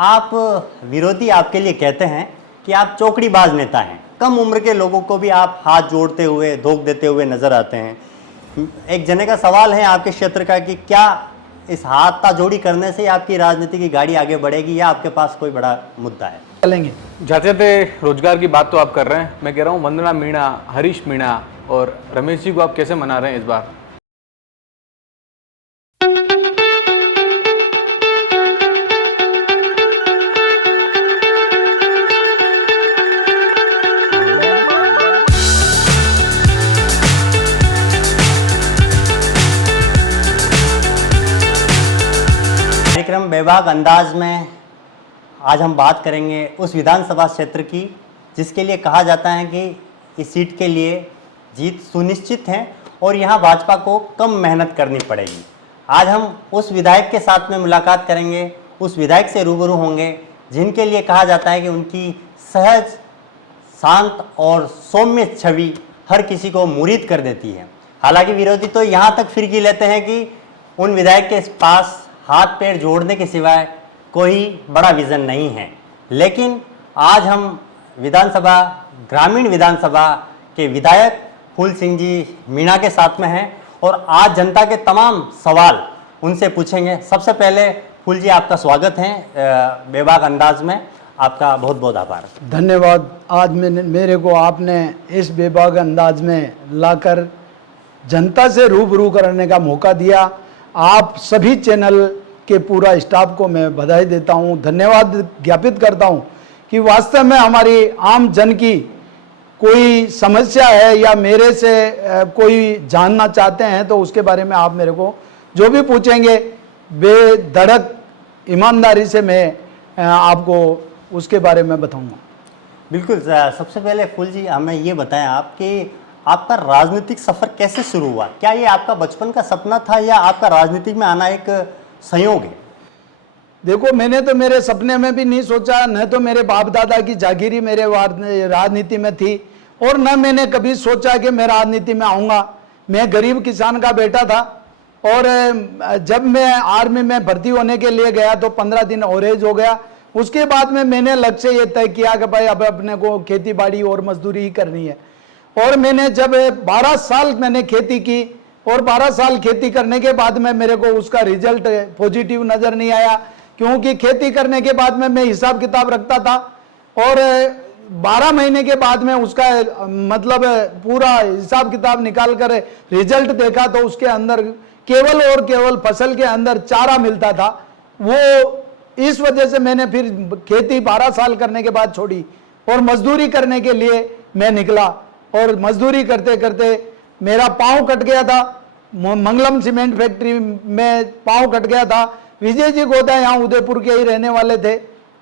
आप विरोधी आपके लिए कहते हैं कि आप चौकड़ीबाज नेता हैं। कम उम्र के लोगों को भी आप हाथ जोड़ते हुए धोख देते हुए नजर आते हैं। एक जने का सवाल है आपके क्षेत्र का कि क्या इस हाथ जोड़ी करने से आपकी राजनीति की गाड़ी आगे बढ़ेगी या आपके पास कोई बड़ा मुद्दा है? चलेंगे। जाते थे रोजगार की बात तो आप कर रहे हैं, मैं कह रहा हूँ वंदना मीणा, हरीश मीणा और रमेश जी को आप कैसे मना रहे हैं इस बार? कार्यक्रम बेबाक अंदाज में आज हम बात करेंगे उस विधानसभा क्षेत्र की जिसके लिए कहा जाता है कि इस सीट के लिए जीत सुनिश्चित है और यहां भाजपा को कम मेहनत करनी पड़ेगी। आज हम उस विधायक के साथ में मुलाकात करेंगे, उस विधायक से रूबरू होंगे जिनके लिए कहा जाता है कि उनकी सहज, शांत और सौम्य छवि हर किसी को मुरीद कर देती है। हालांकि विरोधी तो यहाँ तक फिरकी लेते हैं कि उन विधायक के पास हाथ पैर जोड़ने के सिवाय कोई बड़ा विजन नहीं है, लेकिन आज हम विधानसभा, ग्रामीण विधानसभा के विधायक फूल सिंह जी मीणा के साथ में हैं और आज जनता के तमाम सवाल उनसे पूछेंगे। सबसे पहले फूल जी, आपका स्वागत है बेबाक अंदाज में, आपका बहुत बहुत आभार। धन्यवाद। आज मेरे को आपने इस बेबाक अंदाज में लाकर जनता से रूबरू करने का मौका दिया। आप सभी चैनल के पूरा स्टाफ को मैं बधाई देता हूं, धन्यवाद ज्ञापित करता हूं कि वास्तव में हमारी आम जन की कोई समस्या है या मेरे से कोई जानना चाहते हैं तो उसके बारे में आप मेरे को जो भी पूछेंगे बेधड़क ईमानदारी से मैं आपको उसके बारे में बताऊंगा। बिल्कुल। सबसे पहले फूल जी हमें ये बताएं आप कि आपका राजनीतिक सफ़र कैसे शुरू हुआ? क्या ये आपका बचपन का सपना था या आपका राजनीति में आना एक संयोग है? देखो, मैंने तो मेरे सपने में भी नहीं सोचा, न तो मेरे बाप दादा की जागीरी मेरे राजनीति में थी और न मैंने कभी सोचा कि मैं राजनीति में आऊँगा। मैं गरीब किसान का बेटा था और जब मैं आर्मी में भर्ती होने के लिए गया तो 15 दिन ओवरेज हो गया। उसके बाद में मैंने लक्ष्य ये तय किया कि भाई अब अपने को खेती बाड़ी और मजदूरी ही करनी है। और मैंने जब 12 साल मैंने खेती की और 12 साल खेती करने के बाद में मेरे को उसका रिजल्ट पॉजिटिव नज़र नहीं आया, क्योंकि खेती करने के बाद में मैं हिसाब किताब रखता था और 12 महीने के बाद में उसका मतलब पूरा हिसाब किताब निकाल कर रिजल्ट देखा तो उसके अंदर केवल और केवल फसल के अंदर चारा मिलता था। वो इस वजह से मैंने फिर खेती 12 साल करने के बाद छोड़ी और मजदूरी करने के लिए मैं निकला और मजदूरी करते करते मेरा पाँव कट गया था। मंगलम सीमेंट फैक्ट्री में पाँव कट गया था। विजय जी गोदा यहाँ उदयपुर के ही रहने वाले थे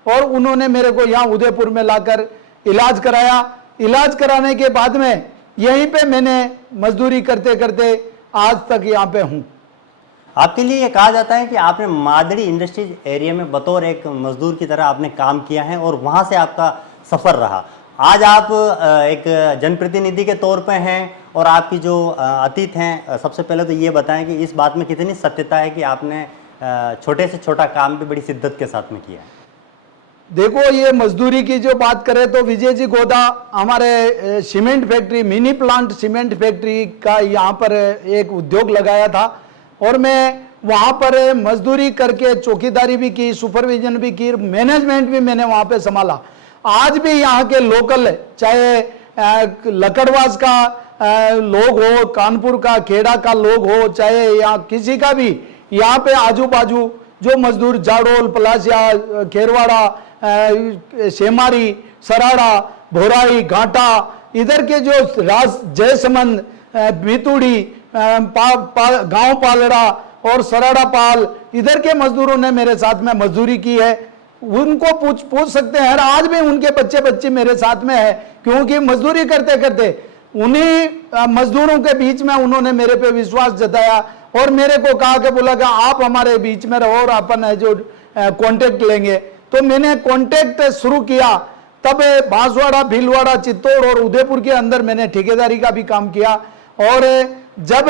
और उन्होंने मेरे को यहाँ उदयपुर में लाकर इलाज कराया। इलाज कराने के बाद में यहीं पे मैंने मजदूरी करते करते आज तक यहाँ पे हूँ। आपके लिए ये कहा जाता है कि आपने मादड़ी इंडस्ट्रीज एरिया में बतौर एक मजदूर की तरह आपने काम किया है और वहाँ से आपका सफ़र रहा। आज आप एक जनप्रतिनिधि के तौर पे हैं और आपकी जो अतीत हैं, सबसे पहले तो ये बताएं कि इस बात में कितनी सत्यता है कि आपने छोटे से छोटा काम भी बड़ी शिद्दत के साथ में किया है? देखो, ये मजदूरी की जो बात करें तो विजय जी गोदा हमारे cement factory, mini plant cement factory का यहाँ पर एक उद्योग लगाया था और मैं वहाँ पर मजदूरी करके चौकीदारी भी की, सुपरविजन भी की, मैनेजमेंट भी मैंने वहाँ पे संभाला। आज भी यहाँ के लोकल, चाहे लकड़वास का लोग हो, कानपुर का खेड़ा का लोग हो, चाहे यहाँ किसी का भी, यहाँ पे आजू बाजू जो मजदूर जाडोल, पलासिया, खेरवाड़ा, शेमारी, सराड़ा, भोराई, घाटा, इधर के जो जयसमंद, बितुड़ी, गांव पालड़ा और सराड़ा पाल, इधर के मजदूरों ने मेरे साथ में मजदूरी की है। उनको पूछ सकते हैं, आज भी उनके बच्चे मेरे साथ में है, क्योंकि मजदूरी करते करते उन्हीं मजदूरों के बीच में उन्होंने मेरे पे विश्वास जताया और मेरे को कहा कि बोला कि आप हमारे बीच में रहो और अपन जो कांटेक्ट लेंगे। तो मैंने कांटेक्ट शुरू किया। तब बांसवाड़ा, भीलवाड़ा, चित्तौड़ और उदयपुर के अंदर मैंने ठेकेदारी का भी काम किया और जब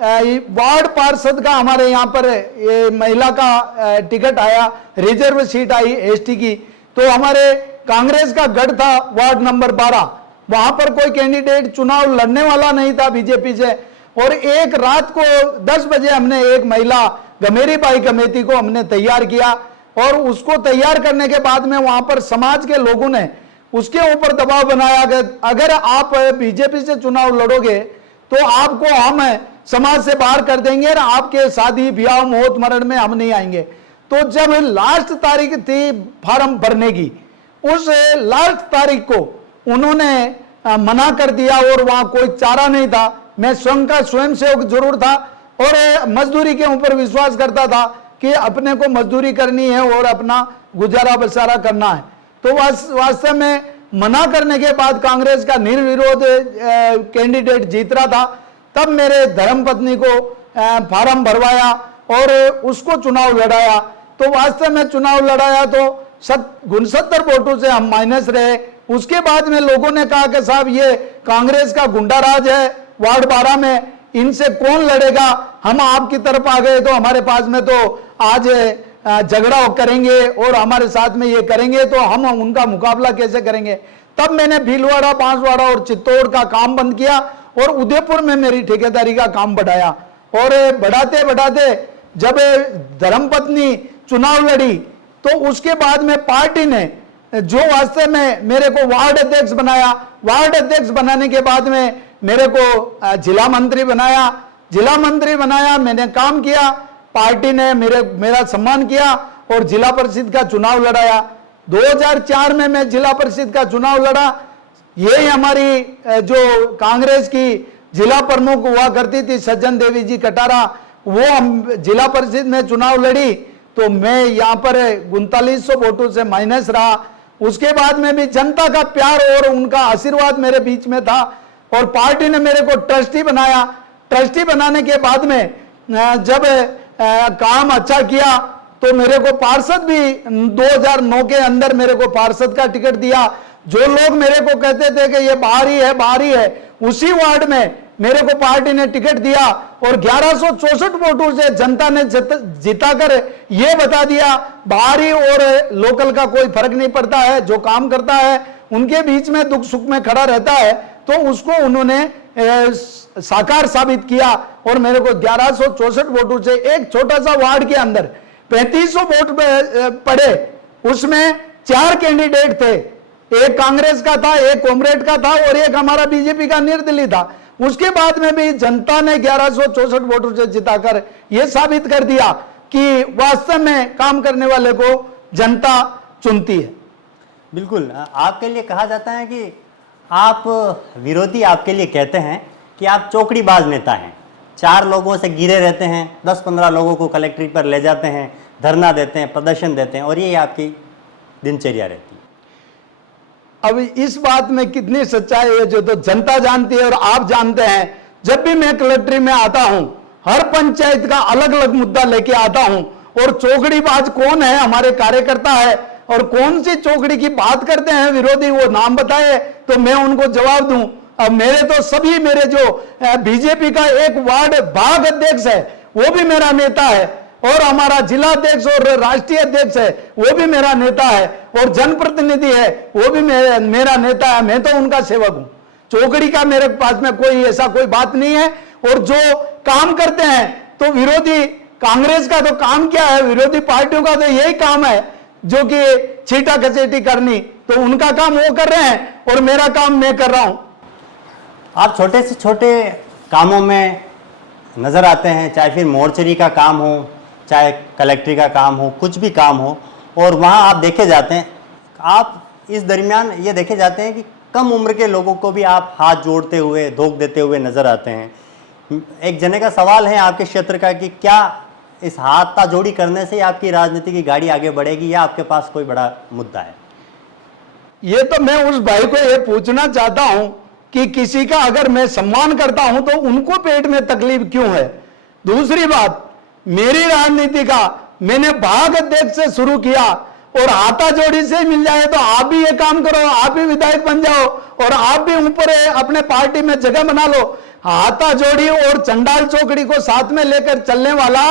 वार्ड पार्षद का हमारे यहाँ पर ये महिला का टिकट आया, रिजर्व सीट आई एसटी की। तो हमारे कांग्रेस का गढ़ था वार्ड नंबर 12, वहां पर कोई कैंडिडेट चुनाव लड़ने वाला नहीं था बीजेपी से। और एक रात को 10 बजे हमने एक महिला गमेरी बाई कमेटी को हमने तैयार किया, और उसको तैयार करने के बाद में वहां पर समाज के लोगों ने उसके ऊपर दबाव बनाया कि अगर आप बीजेपी से चुनाव लड़ोगे तो आपको हम समाज से बाहर कर देंगे और आपके शादी ब्याह मौत मरण में हम नहीं आएंगे। तो जब लास्ट तारीख थी फॉर्म भरने की, उस लास्ट तारीख को उन्होंने मना कर दिया और वहां कोई चारा नहीं था। मैं स्वयं का स्वयंसेवक जरूर था और मजदूरी के ऊपर विश्वास करता था कि अपने को मजदूरी करनी है और अपना गुजारा बसारा करना है। तो वास्तव में मना करने के बाद कांग्रेस का निर्विरोध कैंडिडेट जीत रहा था। तब मेरे धर्मपत्नी को फार्म भरवाया और उसको चुनाव लड़ाया। तो वास्तव में चुनाव लड़ाया तो 69 वोटों से हम माइनस रहे। उसके बाद में लोगों ने कहा कि साहब ये कांग्रेस का गुंडा राज है वार्ड 12 में, इनसे कौन लड़ेगा, हम आपकी तरफ आ गए तो हमारे पास में तो आज झगड़ा करेंगे और हमारे साथ में ये करेंगे तो हम उनका मुकाबला कैसे करेंगे। तब मैंने भीलवाड़ा, बांसवाड़ा और चित्तौड़ का काम बंद किया और उदयपुर में मेरी ठेकेदारी का काम बढ़ाया। और बढ़ाते बढ़ाते जब धर्मपत्नी चुनाव लड़ी तो उसके बाद में पार्टी ने जो वास्तव में मेरे को वार्ड अध्यक्ष बनाया, वार्ड अध्यक्ष बनाने के बाद में मेरे को जिला मंत्री बनाया। जिला मंत्री बनाया, मैंने काम किया, पार्टी ने मेरा सम्मान किया और जिला परिषद का चुनाव लड़ाया। 2004 में मैं जिला परिषद का चुनाव लड़ा। यही हमारी जो कांग्रेस की जिला प्रमुख हुआ करती थी सज्जन देवी जी कटारा, वो हम जिला परिषद में चुनाव लड़ी तो मैं यहाँ पर 3900 वोटों से माइनस रहा। उसके बाद में भी जनता का प्यार और उनका आशीर्वाद मेरे बीच में था और पार्टी ने मेरे को ट्रस्टी बनाया। ट्रस्टी बनाने के बाद में जब काम अच्छा किया तो मेरे को पार्षद भी 2009 के अंदर मेरे को पार्षद का टिकट दिया। जो लोग मेरे को कहते थे कि ये बाहरी है, उसी वार्ड में मेरे को पार्टी ने टिकट दिया और 1164 वोटों से जनता ने जिताकर ये बता दिया बाहरी और लोकल का कोई फर्क नहीं पड़ता है, जो काम करता है उनके बीच में दुख सुख में खड़ा रहता है। तो उसको उन्होंने साकार साबित किया और मेरे को 1164 वोटों से एक छोटा सा वार्ड के अंदर 3500 वोट पड़े। उसमें 4 कैंडिडेट थे, एक कांग्रेस का था, एक कॉमरेड का था और एक हमारा बीजेपी का निर्दलीय था। उसके बाद में भी जनता ने 1164 वोटों से जिताकर यह साबित कर दिया कि वास्तव में काम करने वाले को जनता चुनती है। बिल्कुल, आपके लिए कहा जाता है कि आप विरोधी आपके लिए कहते हैं कि आप चौकड़ीबाज नेता हैं, 4 लोगों से घिरे रहते हैं, 10-15 लोगों को कलेक्ट्रेट पर ले जाते हैं, धरना देते हैं, प्रदर्शन देते हैं और ये आपकी दिनचर्या रहती है। अब इस बात में कितनी सच्चाई है जो तो जनता जानती है और आप जानते हैं। जब भी मैं कलेक्ट्रेट में आता हूं, हर पंचायत का अलग अलग मुद्दा लेके आता हूं और चौकड़ीबाज कौन है हमारे कार्यकर्ता है और कौन सी चौकड़ी की बात करते हैं विरोधी, वो नाम बताए तो मैं उनको जवाब दूं। अब मेरे तो सभी मेरे जो बीजेपी का एक वार्ड भाग अध्यक्ष है वो भी मेरा नेता है और हमारा जिला अध्यक्ष और राष्ट्रीय अध्यक्ष है वो भी मेरा नेता है और जनप्रतिनिधि है वो भी मेरा नेता है। मैं तो उनका सेवक हूं। चौकड़ी का मेरे पास में कोई ऐसा कोई बात नहीं है। और जो काम करते हैं तो विरोधी कांग्रेस का तो काम क्या है, विरोधी पार्टियों का तो यही काम है जो कि छीटा खचेटी करनी, तो उनका काम वो कर रहे हैं और मेरा काम मैं कर रहा हूं। आप छोटे से छोटे कामों में नज़र आते हैं, चाहे फिर मोर्चरी का काम हो, चाहे कलेक्ट्री का काम हो, कुछ भी काम हो, और वहाँ आप देखे जाते हैं। आप इस दरमियान ये देखे जाते हैं कि कम उम्र के लोगों को भी आप हाथ जोड़ते हुए, धोख देते हुए नज़र आते हैं। एक जने का सवाल है आपके क्षेत्र का कि क्या इस हाथ जोड़ी करने से आपकी राजनीति की गाड़ी आगे बढ़ेगी या आपके पास कोई बड़ा मुद्दा है? ये तो मैं उस भाई को ये पूछना चाहता हूं कि किसी का अगर मैं सम्मान करता हूं तो उनको पेट में तकलीफ क्यों है। दूसरी बात, मेरी राजनीति का मैंने भाग अध्यक्ष से शुरू किया और हाथा जोड़ी से मिल जाए तो आप भी ये काम करो, आप भी विधायक बन जाओ और आप भी ऊपर अपने पार्टी में जगह बना लो। हाथा जोड़ी और चंडाल चौकड़ी को साथ में लेकर चलने वाला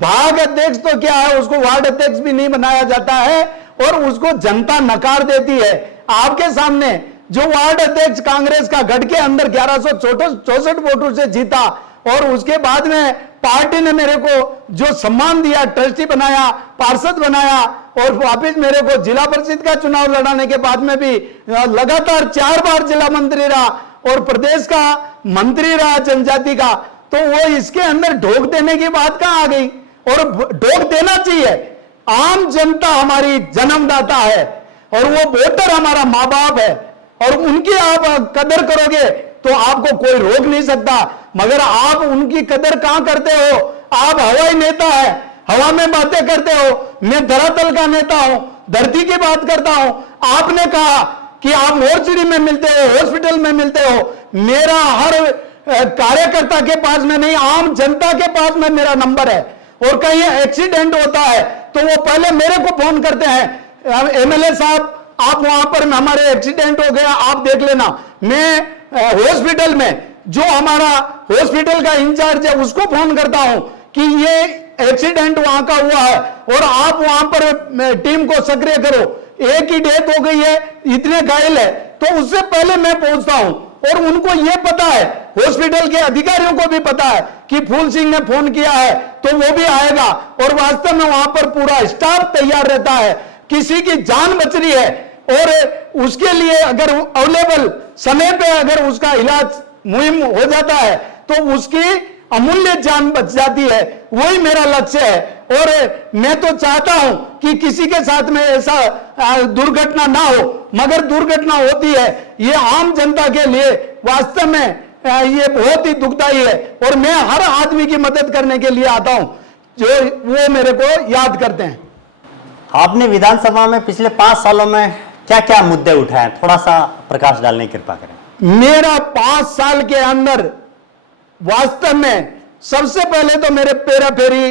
भाग अध्यक्ष तो क्या है, उसको वार्ड अध्यक्ष भी नहीं बनाया जाता है और उसको जनता नकार देती है। आपके सामने जो वार्ड अध्यक्ष कांग्रेस का गढ़ के अंदर 1164 वोटों से जीता और उसके बाद में पार्टी ने मेरे को जो सम्मान दिया, ट्रस्टी बनाया, पार्षद बनाया और वापिस मेरे को जिला परिषद का चुनाव लड़ाने के बाद में भी लगातार 4 बार जिला मंत्री रहा और प्रदेश का मंत्री रहा जनजाति का, तो वो इसके अंदर ढोक देने की बात कहां आ गई? और ढोक देना चाहिए। आम जनता हमारी जन्मदाता है और वो वोटर हमारा माँ बाप है और उनकी आप कदर करोगे तो आपको कोई रोक नहीं सकता। मगर आप उनकी कदर कहां करते हो? आप हवाई नेता है, हवा में बातें करते हो। मैं धरातल का नेता हूं, धरती की बात करता हूं। आपने कहा कि आप मोर्चरी में मिलते हो, हॉस्पिटल में मिलते हो। मेरा हर कार्यकर्ता के पास में नहीं, आम जनता के पास में मेरा नंबर है और कहीं एक्सीडेंट होता है तो वो पहले मेरे को फोन करते हैं, एमएलए साहब आप वहां पर हमारे एक्सीडेंट हो गया, आप देख लेना। मैं हॉस्पिटल में जो हमारा हॉस्पिटल का इंचार्ज है उसको फोन करता हूं कि ये एक्सीडेंट वहां का हुआ है और आप वहां पर टीम को सक्रिय करो, एक ही डेथ हो गई है, इतने घायल है, तो उससे पहले मैं पहुंचता हूं। और उनको यह पता है, हॉस्पिटल के अधिकारियों को भी पता है कि फूल सिंह ने फोन किया है तो वो भी आएगा और वास्तव में वहां पर पूरा स्टाफ तैयार रहता है। किसी की जान बच रही है और उसके लिए अगर अवेलेबल समय पे अगर उसका इलाज मुहिम हो जाता है तो उसकी अमूल्य जान बच जाती है। वही मेरा लक्ष्य है और मैं तो चाहता हूं कि किसी के साथ में ऐसा दुर्घटना ना हो, मगर दुर्घटना होती है। ये आम जनता के लिए वास्तव में ये बहुत ही दुखदाई है और मैं हर आदमी की मदद करने के लिए आता हूं जो वो मेरे को याद करते हैं। आपने विधानसभा में पिछले 5 सालों में क्या क्या मुद्दे उठाए, थोड़ा सा प्रकाश डालने की कृपा करें। मेरा 5 साल के अंदर वास्तव में सबसे पहले तो मेरे पेरा फेरी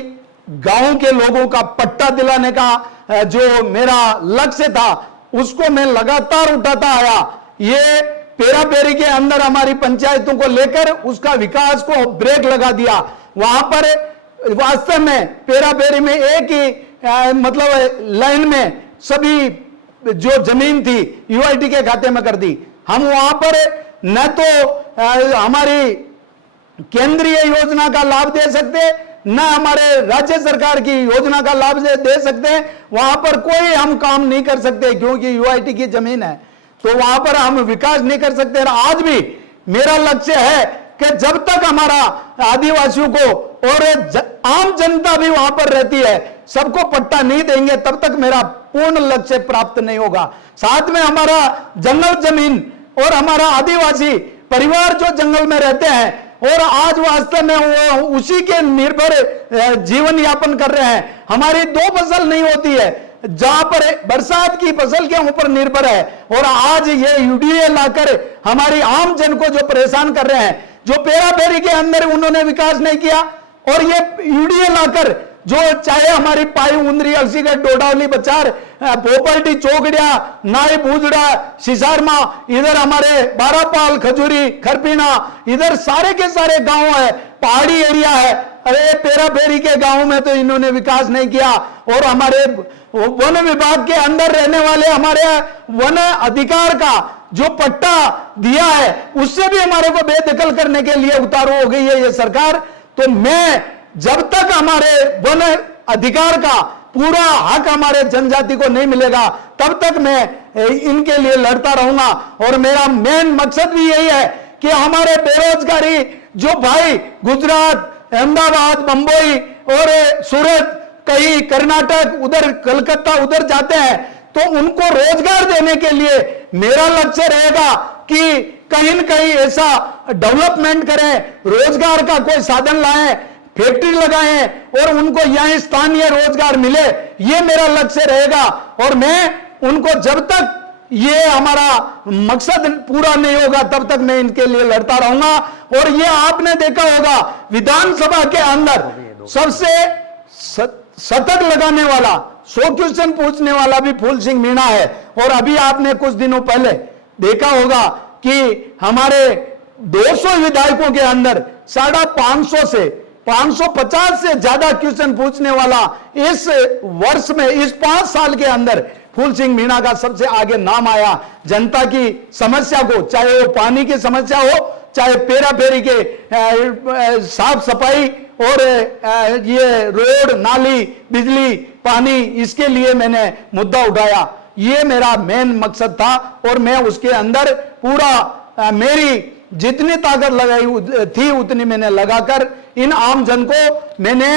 गांव के लोगों का पट्टा दिलाने का जो मेरा लक्ष्य था उसको मैं लगातार उठाता आया। ये पेरा फेरी के अंदर हमारी पंचायतों को लेकर उसका विकास को ब्रेक लगा दिया। वहां पर वास्तव में पेरा फेरी में एक ही मतलब लाइन में सभी जो जमीन थी यूआईटी के खाते में कर दी। हम वहां पर न तो हमारी केंद्रीय योजना का लाभ दे सकते, न हमारे राज्य सरकार की योजना का लाभ दे सकते हैं। वहां पर कोई हम काम नहीं कर सकते क्योंकि यूआईटी की जमीन है, तो वहां पर हम विकास नहीं कर सकते। आज भी मेरा लक्ष्य है कि जब तक हमारा आदिवासियों को और आम जनता भी वहां पर रहती है सबको पट्टा नहीं देंगे तब तक मेरा पूर्ण लक्ष्य प्राप्त नहीं होगा। साथ में हमारा जंगल जमीन और हमारा आदिवासी परिवार जो जंगल में रहते हैं और आज वास्तव में वो उसी के निर्भर जीवन यापन कर रहे हैं। हमारी 2 फसल नहीं होती है, जहां पर बरसात की फसल के ऊपर निर्भर है और आज ये यूडीए लाकर हमारी आम जन को जो परेशान कर रहे हैं, जो पेरा फेरी के अंदर उन्होंने विकास नहीं किया और ये यूडीए लाकर जो चाहे हमारी पाई उंदरी अलसीगढ़ डोडावली बचार पोपल्टी चौकड़िया नाई बूजड़ा सिसारमा इधर हमारे बारापाल खजूरी खरपीना इधर सारे के सारे गांव है, पहाड़ी एरिया है। अरे पेरा फेरी के गांव में तो इन्होंने विकास नहीं किया और हमारे वन विभाग के अंदर रहने वाले हमारे वन अधिकार का जो पट्टा दिया है उससे भी हमारे को बेदखल करने के लिए उतारू हो गई है ये सरकार। तो मैं जब तक हमारे वन अधिकार का पूरा हक हमारे जनजाति को नहीं मिलेगा तब तक मैं इनके लिए लड़ता रहूंगा। और मेरा मेन मकसद भी यही है कि हमारे बेरोजगारी जो भाई गुजरात, अहमदाबाद, बंबई और सूरत, कहीं कर्नाटक, उधर कलकत्ता उधर जाते हैं तो उनको रोजगार देने के लिए मेरा लक्ष्य रहेगा कि कहीं न कहीं ऐसा डेवलपमेंट करें, रोजगार का कोई साधन लाएं, फैक्ट्री लगाएं और उनको यहां स्थानीय रोजगार मिले, ये मेरा लक्ष्य रहेगा। और मैं उनको जब तक ये हमारा मकसद पूरा नहीं होगा तब तक मैं इनके लिए लड़ता रहूंगा। और ये आपने देखा होगा विधानसभा के अंदर सबसे शतक लगाने वाला, 100 क्वेश्चन पूछने वाला भी फूल सिंह मीणा है। और अभी आपने कुछ दिनों पहले देखा होगा कि हमारे 200 विधायकों के अंदर 550 से 550 से ज्यादा क्वेश्चन पूछने वाला इस वर्ष में, इस 5 साल के अंदर फूल सिंह मीणा का सबसे आगे नाम आया। जनता की समस्या को, चाहे वो पानी की समस्या हो, चाहे पेरा फेरी के साफ सफाई और ये रोड नाली बिजली पानी, इसके लिए मैंने मुद्दा उठाया। ये मेरा मेन मकसद था और मैं उसके अंदर पूरा मेरी जितनी ताकत लगाई थी उतनी मैंने लगाकर इन आम जन को मैंने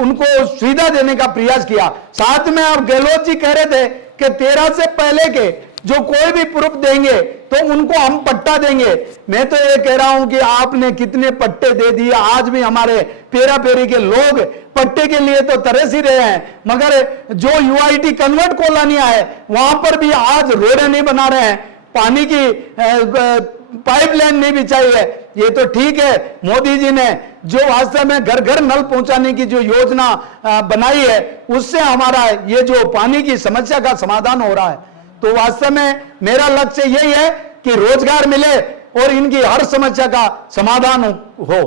उनको सुविधा देने का प्रयास किया। साथ में अब गहलोत जी कह रहे थे कि 13 से पहले के जो कोई भी प्रूफ देंगे तो उनको हम पट्टा देंगे। मैं तो ये कह रहा हूं कि आपने कितने पट्टे दे दिए, आज भी हमारे पेरा पेरी के लोग पट्टे के लिए तो तरस ही रहे हैं, मगर जो यूआईटी कन्वर्ट कॉलोनियां है वहां पर भी आज रोडें नहीं बना रहे हैं, पानी की पाइपलाइन नहीं बिछाई है। ये तो ठीक है, मोदी जी ने जो वास्तव में घर घर नल पहुंचाने की जो योजना बनाई है उससे हमारा ये जो पानी की समस्या का समाधान हो रहा है। तो वास्तव में मेरा लक्ष्य यही है कि रोजगार मिले और इनकी हर समस्या का समाधान हो।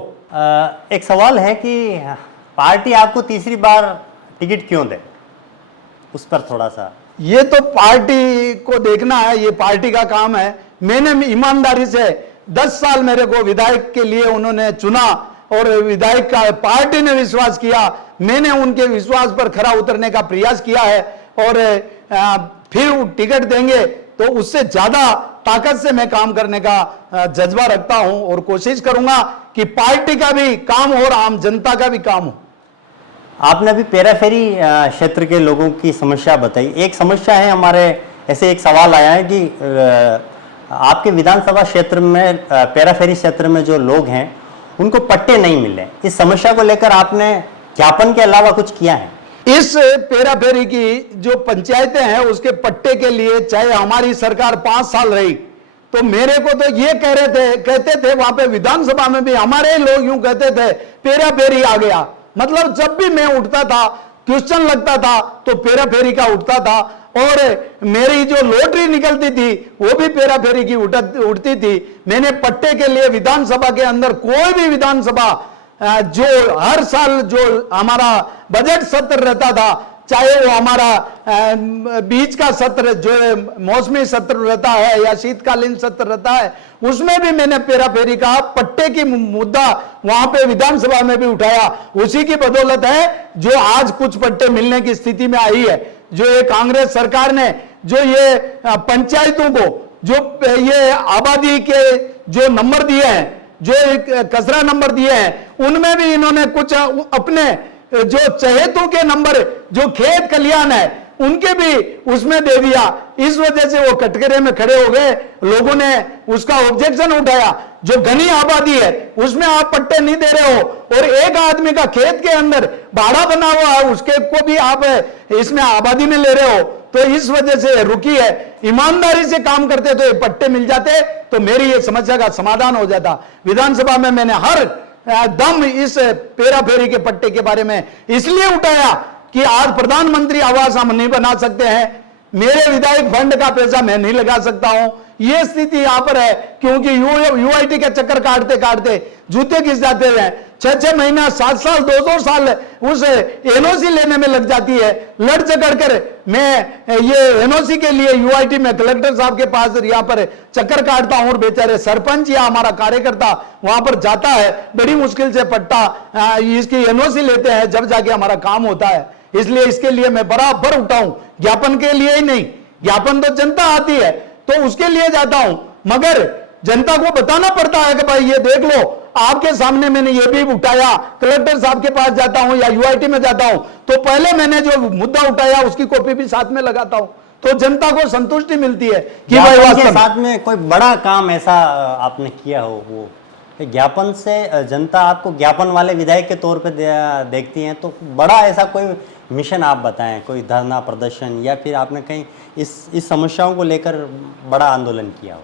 एक सवाल है कि पार्टी आपको तीसरी बार टिकट क्यों दे, उस पर थोड़ा सा। ये तो पार्टी को देखना है, ये पार्टी का काम है। मैंने ईमानदारी से 10 साल मेरे को विधायक के लिए उन्होंने चुना और विधायक का पार्टी ने विश्वास किया, मैंने उनके विश्वास पर खरा उतरने का प्रयास किया है और फिर टिकट देंगे तो उससे ज्यादा ताकत से मैं काम करने का जज्बा रखता हूं और कोशिश करूंगा कि पार्टी का भी काम हो और आम जनता का भी काम हो। आपने अभी पेराफेरी क्षेत्र के लोगों की समस्या बताई। एक समस्या है हमारे, ऐसे एक सवाल आया है कि आपके विधानसभा क्षेत्र में पेराफेरी क्षेत्र में जो लोग हैं उनको पट्टे नहीं मिले। इस समस्या को लेकर आपने ज्ञापन के अलावा कुछ किया है? इस पेराफेरी की जो पंचायतें हैं उसके पट्टे के लिए चाहे हमारी सरकार 5 साल रही, तो मेरे को तो ये कहते थे वहां पे विधानसभा में भी हमारे लोग यूं कहते थे पेराफेरी आ गया। मतलब जब भी मैं उठता था, क्वेश्चन लगता था तो पेराफेरी का उठता था और मेरी जो लॉटरी निकलती थी वो भी पेराफेरी की उठती थी। मैंने पट्टे के लिए विधानसभा के अंदर कोई भी विधानसभा जो हर साल जो हमारा बजट सत्र रहता था, चाहे वो हमारा बीच का सत्र जो मौसमी सत्र रहता है या शीतकालीन सत्र रहता है, उसमें भी मैंने पेराफेरी का पट्टे की मुद्दा वहां पे विधानसभा में भी उठाया। उसी की बदौलत है जो आज कुछ पट्टे मिलने की स्थिति में आई है। जो ये कांग्रेस सरकार ने जो ये पंचायतों को जो ये आबादी के जो नंबर दिए हैं, जो एक कसरा नंबर दिए हैं, उनमें भी इन्होंने कुछ अपने जो चहेतों के नंबर जो खेत खलियान है उनके भी उसमें दे दिया। इस वजह से वो कटघरे में खड़े हो गए, लोगों ने उसका ऑब्जेक्शन उठाया। जो घनी आबादी है उसमें आप पट्टे नहीं दे रहे हो और एक आदमी का खेत के अंदर बाड़ा बना हुआ है उसके को भी आप इसमें आबादी में ले रहे हो, तो इस वजह से रुकी है। ईमानदारी से काम करते तो ये पट्टे मिल जाते तो मेरी ये समस्या का समाधान हो जाता। विधानसभा में मैंने हर दम इस पेराफेरी के पट्टे के बारे में इसलिए उठाया कि आज प्रधानमंत्री आवास हम नहीं बना सकते हैं, मेरे विधायक फंड का पैसा मैं नहीं लगा सकता हूं। यह स्थिति यहां पर है क्योंकि यूआईटी के चक्कर काटते काटते जूते घिस जाते हैं। 6-6 महीना 7 साल 2-2 साल उस एनओसी लेने में लग जाती है। लड़ झगड़ कर मैं ये एनओसी के लिए यूआईटी में कलेक्टर साहब के पास यहाँ पर चक्कर काटता हूं और बेचारे सरपंच या हमारा कार्यकर्ता वहां पर जाता है, बड़ी मुश्किल से पट्टा इसकी एनओसी लेते हैं, जब जाके हमारा काम होता है। इसलिए इसके लिए मैं बराबर उठाऊं, ज्ञापन के लिए ही नहीं, ज्ञापन तो जनता आती है तो उसके लिए जाता हूं, मगर जनता को बताना पड़ता है कि भाई ये देख लो, आपके सामने मैंने ये भी उठाया, कलेक्टर साहब के पास जाता हूं या यूआईटी में जाता हूं तो पहले मैंने जो मुद्दा उठाया उसकी कॉपी भी साथ में लगाता हूं, तो जनता को संतुष्टि मिलती है कि भाई वास्तव में साथ में कोई बड़ा काम ऐसा आपने किया हो। वो ज्ञापन से जनता आपको ज्ञापन वाले विधायक के तौर पे देखती है, तो बड़ा ऐसा कोई मिशन आप बताएं, कोई धरना प्रदर्शन या फिर आपने कहीं इस समस्याओं को लेकर बड़ा आंदोलन किया हो?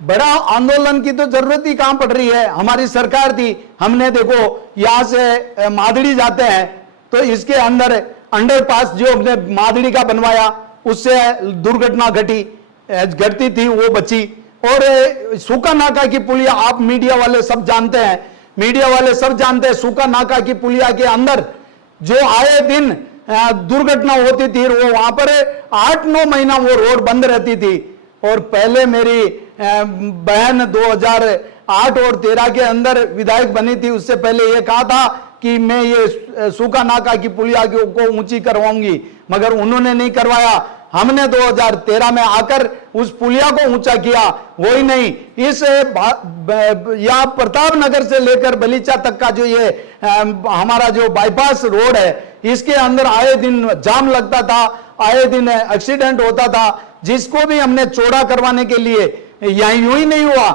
बड़ा आंदोलन की तो जरूरत ही कहां पड़ रही है। हमारी सरकार थी, हमने देखो यहां से मादड़ी जाते हैं तो इसके अंदर अंडरपास जो हमने मादड़ी का बनवाया उससे दुर्घटना घटती थी वो बची। और सूखा नाका की पुलिया आप मीडिया वाले सब जानते हैं, मीडिया वाले सब जानते हैं, सूखा नाका की पुलिया के अंदर जो आए दिन दुर्घटना होती थी, वो वहां पर 8-9 महीना वो रोड बंद रहती थी। और पहले मेरी बहन 2008 और 13 के अंदर विधायक बनी थी, उससे पहले ये कहा था कि मैं ये सूखा नाका की पुलिया को ऊंची करवाऊंगी, मगर उन्होंने नहीं करवाया। हमने 2013 में आकर उस पुलिया को ऊंचा किया, वो ही नहीं, इस यहाँ प्रताप नगर से लेकर बलीचा तक का जो ये हमारा जो बाईपास रोड है, इसके अंदर आए दिन जाम लगता था, आए दिन एक्सीडेंट होता था, जिसको भी हमने चौड़ा करवाने के लिए, यहाँ यूं ही नहीं हुआ,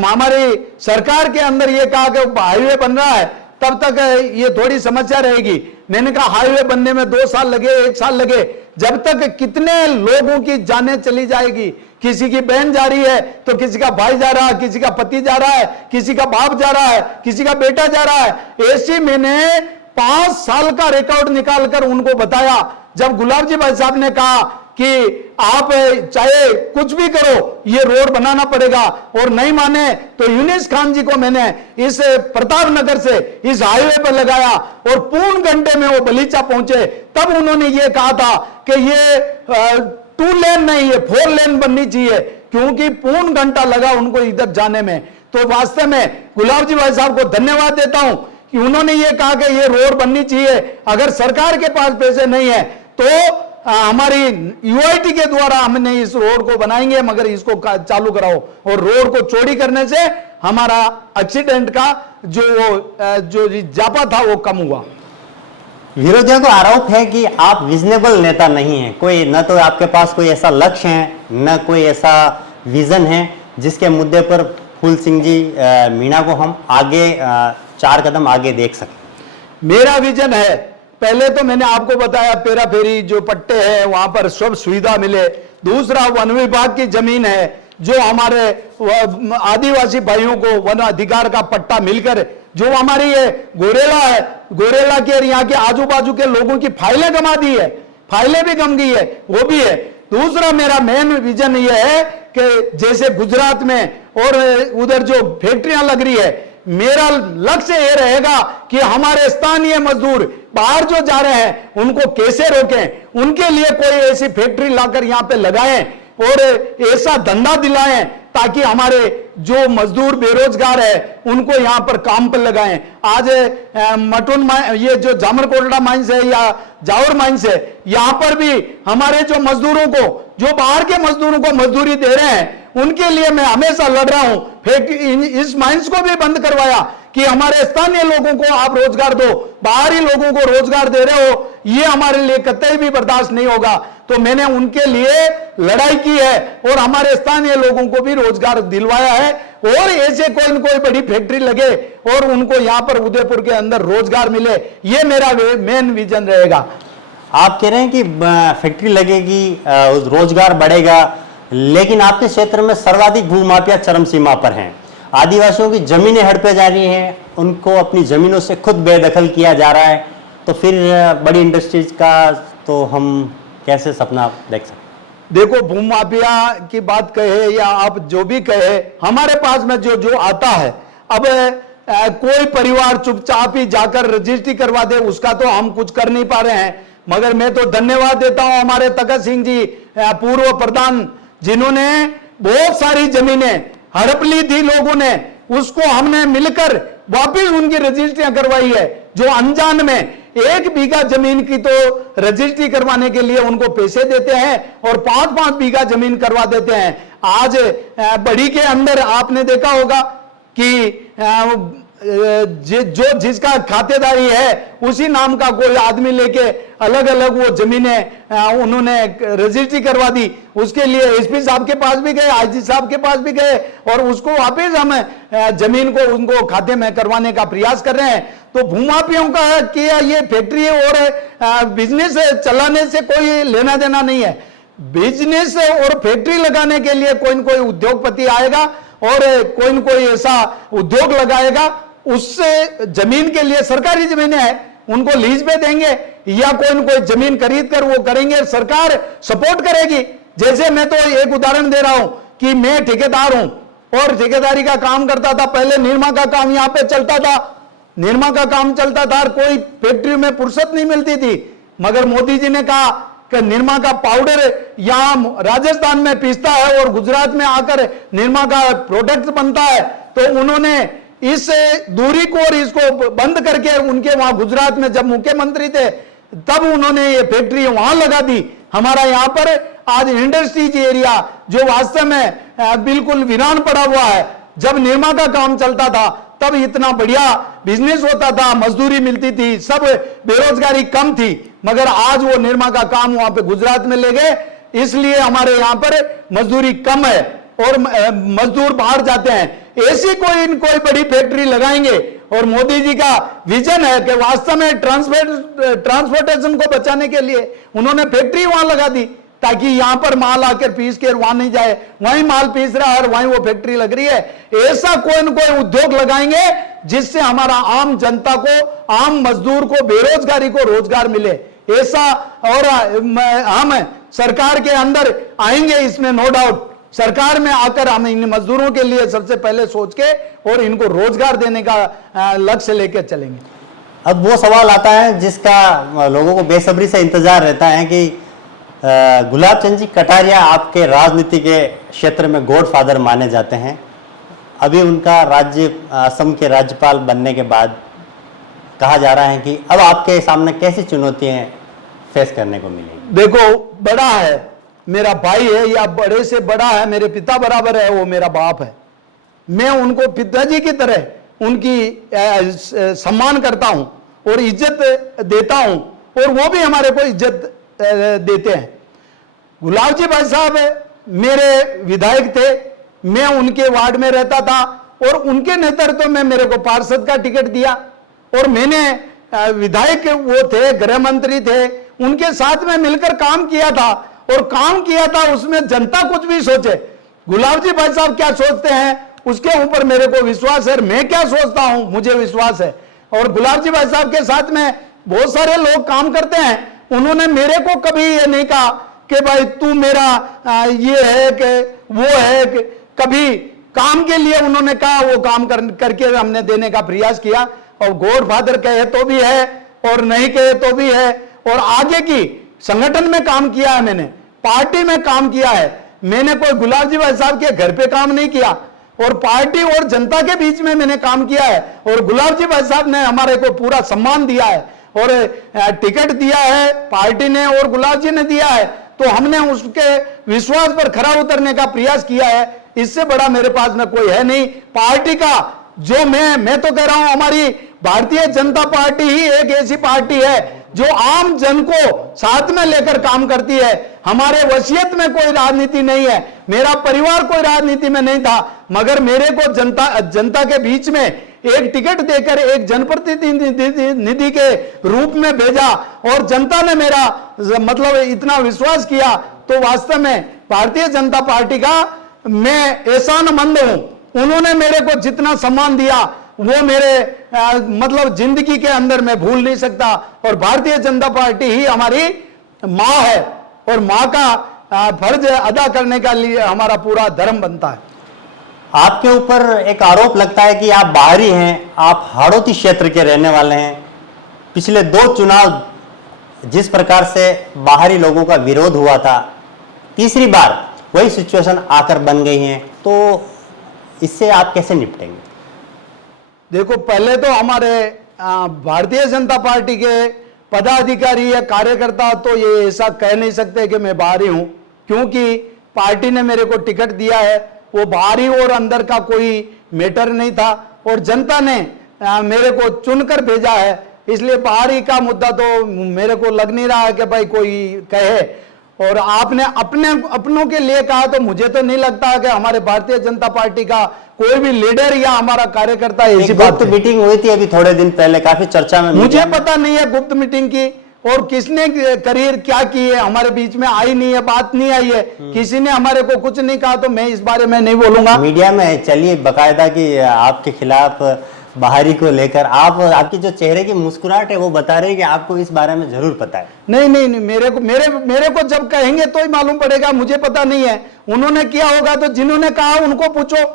हमारी सरकार के अंदर ये कहा कि हाईवे बन रहा है तब तक ये थोड़ी समस्या रहेगी। मैंने कहा हाईवे बनने में 2 साल लगे, 1 साल लगे, जब तक कितने लोगों की जानें चली जाएगी, किसी की बहन जा रही है तो किसी का भाई जा रहा है, किसी का पति जा रहा है, किसी का बाप जा रहा है, किसी का बेटा जा रहा है। ऐसी मैंने 5 साल का रिकॉर्ड निकालकर उनको बताया। जब गुलाब जी भाई साहब ने कहा कि आप चाहे कुछ भी करो ये रोड बनाना पड़ेगा, और नहीं माने तो यूनिस खान जी को मैंने इस प्रताप नगर से इस हाईवे पर लगाया और पूर्ण घंटे में वो बलीचा पहुंचे। तब उन्होंने ये कहा था कि ये 2 लेन नहीं है 4 लेन बननी चाहिए, क्योंकि पूर्ण घंटा लगा उनको इधर जाने में। तो वास्तव में गुलाब जी भाई साहब को धन्यवाद देता हूं कि उन्होंने ये कहा कि ये रोड बननी चाहिए। अगर सरकार के पास पैसे नहीं है तो हमारी यूआईटी के द्वारा हमने इस रोड को बनाएंगे, मगर इसको चालू कराओ। और रोड को चौड़ी करने से हमारा एक्सीडेंट का जो जापा था वो कम हुआ। विरोधियों को आरोप है कि आप विजनेबल नेता नहीं हैं, कोई न तो आपके पास कोई ऐसा लक्ष्य है, न कोई ऐसा विजन है जिसके मुद्दे पर फूल सिंह जी मीणा को हम आगे 4 कदम आगे देख सकें। मेरा विजन है, पहले तो मैंने आपको बताया पेरा फेरी जो पट्टे हैं वहां पर सब सुविधा मिले। दूसरा, वन विभाग की जमीन है, जो हमारे आदिवासी भाइयों को वन अधिकार का पट्टा मिलकर जो हमारी ये गोरेला है, गोरेला के यहाँ के आजू बाजू के लोगों की फाइलें गंवा दी है, फाइलें भी गम गई है, वो भी है। दूसरा मेरा मेन विजन ये है कि जैसे गुजरात में और उधर जो फैक्ट्रियां लग रही है, मेरा लक्ष्य ये रहेगा कि हमारे स्थानीय मजदूर बाहर जो जा रहे हैं उनको कैसे रोकें, उनके लिए कोई ऐसी फैक्ट्री लाकर यहाँ पे लगाएं और ऐसा धंधा दिलाएं ताकि हमारे जो मजदूर बेरोजगार है उनको यहाँ पर काम पर लगाएं। आज मटून ये जो जामरकोटला माइंस है या जावर माइंस है, यहाँ पर भी हमारे जो मजदूरों को, जो बाहर के मजदूरों को मजदूरी दे रहे हैं, उनके लिए मैं हमेशा लड़ रहा हूं। इस माइंस को भी बंद करवाया कि हमारे स्थानीय लोगों को आप रोजगार दो, बाहरी लोगों को रोजगार दे रहे हो, ये हमारे लिए कतई भी बर्दाश्त नहीं होगा। तो मैंने उनके लिए लड़ाई की है और हमारे स्थानीय लोगों को भी रोजगार दिलवाया है, और ऐसे कोई न कोई बड़ी फैक्ट्री लगे और उनको यहां पर उदयपुर के अंदर रोजगार मिले, ये मेरा मेन विजन रहेगा। आप कह रहे हैं कि फैक्ट्री लगेगी, रोजगार बढ़ेगा, लेकिन आपके क्षेत्र में सर्वाधिक भूमाफिया चरम सीमा पर हैं। आदिवासियों की जमीनें हड़पे जा रही हैं, उनको अपनी जमीनों से खुद बेदखल किया जा रहा है, तो फिर बड़ी इंडस्ट्रीज का तो हम कैसे सपना देख सकते? देखो, भूमाफिया की बात कहे या आप जो भी कहे, हमारे पास में जो आता है, अब कोई परिवार चुपचाप ही जाकर रजिस्ट्री करवा दे, उसका तो हम कुछ कर नहीं पा रहे हैं। मगर मैं तो धन्यवाद देता हूं हमारे तखत सिंह जी, पूर्व प्रधान, जिन्होंने बहुत सारी जमीनें हड़प ली थी लोगों ने, उसको हमने मिलकर वापिस उनकी रजिस्ट्रियां करवाई है। जो अनजान में 1 बीघा जमीन की तो रजिस्ट्री करवाने के लिए उनको पैसे देते हैं और 5-5 बीघा जमीन करवा देते हैं। आज बड़ी के अंदर आपने देखा होगा कि जो जिसका खातेदारी है उसी नाम का कोई आदमी लेके अलग अलग वो जमीनें उन्होंने रजिस्ट्री करवा दी। उसके लिए एसपी साहब के पास भी गए, आईजी साहब के पास भी गए, और उसको वापस हम जमीन को उनको खाते में करवाने का प्रयास कर रहे हैं। तो भूमाफियों का किया ये फैक्ट्री और बिजनेस चलाने से कोई लेना देना नहीं है। बिजनेस और फैक्ट्री लगाने के लिए कोई न कोई उद्योगपति आएगा और कोई न कोई ऐसा उद्योग लगाएगा, उससे जमीन के लिए सरकारी जमीनें हैं उनको लीज पे देंगे या कोई न कोई जमीन खरीद कर वो करेंगे, सरकार सपोर्ट करेगी। जैसे मैं तो एक उदाहरण दे रहा हूं कि मैं ठेकेदार हूं और ठेकेदारी का काम करता था। पहले निरमा का काम यहां पे चलता था, निरमा का काम चलता था और कोई फैक्ट्री में फुर्सत नहीं मिलती थी। मगर मोदी जी ने कहा कि निरमा का पाउडर यहां राजस्थान में पीसता है और गुजरात में आकर निरमा का प्रोडक्ट बनता है, तो उन्होंने इस दूरी को और इसको बंद करके उनके वहां गुजरात में जब मुख्यमंत्री थे तब उन्होंने ये फैक्ट्री वहां लगा दी। हमारा यहां पर आज इंडस्ट्रीज एरिया जो वास्तव में बिल्कुल वीरान पड़ा हुआ है, जब निरमा का काम चलता था तब इतना बढ़िया बिजनेस होता था, मजदूरी मिलती थी, सब बेरोजगारी कम थी। मगर आज वो निरमा का काम वहां पे गुजरात में ले गए, इसलिए हमारे यहां पर मजदूरी कम है और मजदूर बाहर जाते हैं। ऐसी कोई बड़ी फैक्ट्री लगाएंगे और मोदी जी का विजन है कि वास्तव में ट्रांसपोर्टेशन को बचाने के लिए उन्होंने फैक्ट्री वहां लगा दी ताकि यहां पर माल आकर पीस के वहां नहीं जाए, वहीं माल पीस रहा है और वहीं वो फैक्ट्री लग रही है। ऐसा कोई न कोई उद्योग लगाएंगे जिससे हमारा आम जनता को, आम मजदूर को, बेरोजगारी को रोजगार मिले। ऐसा और हम सरकार के अंदर आएंगे, इसमें नो डाउट। सरकार में आकर हम इन मजदूरों के लिए सबसे पहले सोच के और इनको रोजगार देने का लक्ष्य लेकर चलेंगे। अब वो सवाल आता है जिसका लोगों को बेसब्री से इंतजार रहता है कि गुलाब चंद जी कटारिया आपके राजनीति के क्षेत्र में गॉडफादर माने जाते हैं। अभी उनका असम के राज्यपाल बनने के बाद कहा जा रहा है कि अब आपके सामने कैसी चुनौतियां फेस करने को मिलेगी? देखो, बड़ा है, मेरा भाई है या बड़े से बड़ा है, मेरे पिता बराबर है, वो मेरा बाप है। मैं उनको पिताजी की तरह उनकी सम्मान करता हूं और इज्जत देता हूं और वो भी हमारे को इज्जत देते हैं। गुलाब जी भाई साहब मेरे विधायक थे, मैं उनके वार्ड में रहता था और उनके नेतृत्व में मेरे को पार्षद का टिकट दिया और मैंने विधायक वो थे, गृह मंत्री थे, उनके साथ में मिलकर काम किया था और काम किया था उसमें जनता कुछ भी सोचे, गुलाब जी भाई साहब क्या सोचते हैं उसके ऊपर मेरे को विश्वास है। मैं क्या सोचता हूं मुझे विश्वास है। और गुलाब जी भाई साहब के साथ में बहुत सारे लोग काम करते हैं, उन्होंने मेरे को कभी ये नहीं कहा कि भाई तू मेरा ये है कि वो है कि, कभी काम के लिए उन्होंने कहा, वो काम करके हमने देने का प्रयास किया। और गॉड फादर कहे तो भी है और नहीं कहे तो भी है। और आगे की संगठन में काम किया है, मैंने पार्टी में काम किया है, मैंने कोई गुलाब जी भाई साहब के घर पे काम नहीं किया और पार्टी और जनता के बीच में मैंने काम किया है। और गुलाब जी भाई साहब ने हमारे को पूरा सम्मान दिया है और टिकट दिया है पार्टी ने और गुलाब जी ने दिया है, तो हमने उसके विश्वास पर खरा उतरने का प्रयास किया है। इससे बड़ा मेरे पास में कोई है नहीं। पार्टी का जो मैं तो कह रहा हूं, हमारी भारतीय जनता पार्टी ही एक ऐसी पार्टी है जो आम जन को साथ में लेकर काम करती है। हमारे वसीयत में कोई राजनीति नहीं है, मेरा परिवार कोई राजनीति में नहीं था, मगर मेरे को जनता के बीच में एक टिकट देकर एक जनप्रतिनिधि के रूप में भेजा और जनता ने मेरा मतलब इतना विश्वास किया, तो वास्तव में भारतीय जनता पार्टी का मैं एहसानमंद हूं। उन्होंने मेरे को जितना सम्मान दिया वो मेरे मतलब जिंदगी के अंदर मैं भूल नहीं सकता। और भारतीय जनता पार्टी ही हमारी मां है और मां का फर्ज अदा करने का लिए हमारा पूरा धर्म बनता है। आपके ऊपर एक आरोप लगता है कि आप बाहरी हैं, आप हाड़ौती क्षेत्र के रहने वाले हैं। पिछले 2 चुनाव जिस प्रकार से बाहरी लोगों का विरोध हुआ था, तीसरी बार वही सिचुएशन आकर बन गई है, तो इससे आप कैसे निपटेंगे? देखो, पहले तो हमारे भारतीय जनता पार्टी के पदाधिकारी या कार्यकर्ता तो ये ऐसा कह नहीं सकते कि मैं बाहरी हूं, क्योंकि पार्टी ने मेरे को टिकट दिया है। वो बाहरी और अंदर का कोई मैटर नहीं था और जनता ने मेरे को चुनकर भेजा है, इसलिए बाहरी का मुद्दा तो मेरे को लग नहीं रहा है कि भाई कोई कहे। और आपने अपनों के लिए कहा, तो मुझे तो नहीं लगता कि हमारे भारतीय जनता पार्टी का कोई भी लीडर या हमारा कार्यकर्ता ऐसी बात। गुप्त मीटिंग हुई थी अभी थोड़े दिन पहले, काफी चर्चा में। मुझे पता नहीं है गुप्त मीटिंग की और किसने करियर क्या की है, हमारे बीच में आई नहीं है, बात नहीं आई है, किसी ने हमारे को कुछ नहीं कहा, तो मैं इस बारे में नहीं बोलूंगा। मीडिया में चलिए बकायदा कि आपके खिलाफ बाहरी को लेकर आप, आपकी जो चेहरे की मुस्कुराहट है वो बता रही है कि आपको इस बारे में जरूर पता है। नहीं नहीं नहीं, मेरे को जब कहेंगे तो ही मालूम पड़ेगा, मुझे पता नहीं है। उन्होंने किया होगा तो जिन्होंने कहा उनको पूछो,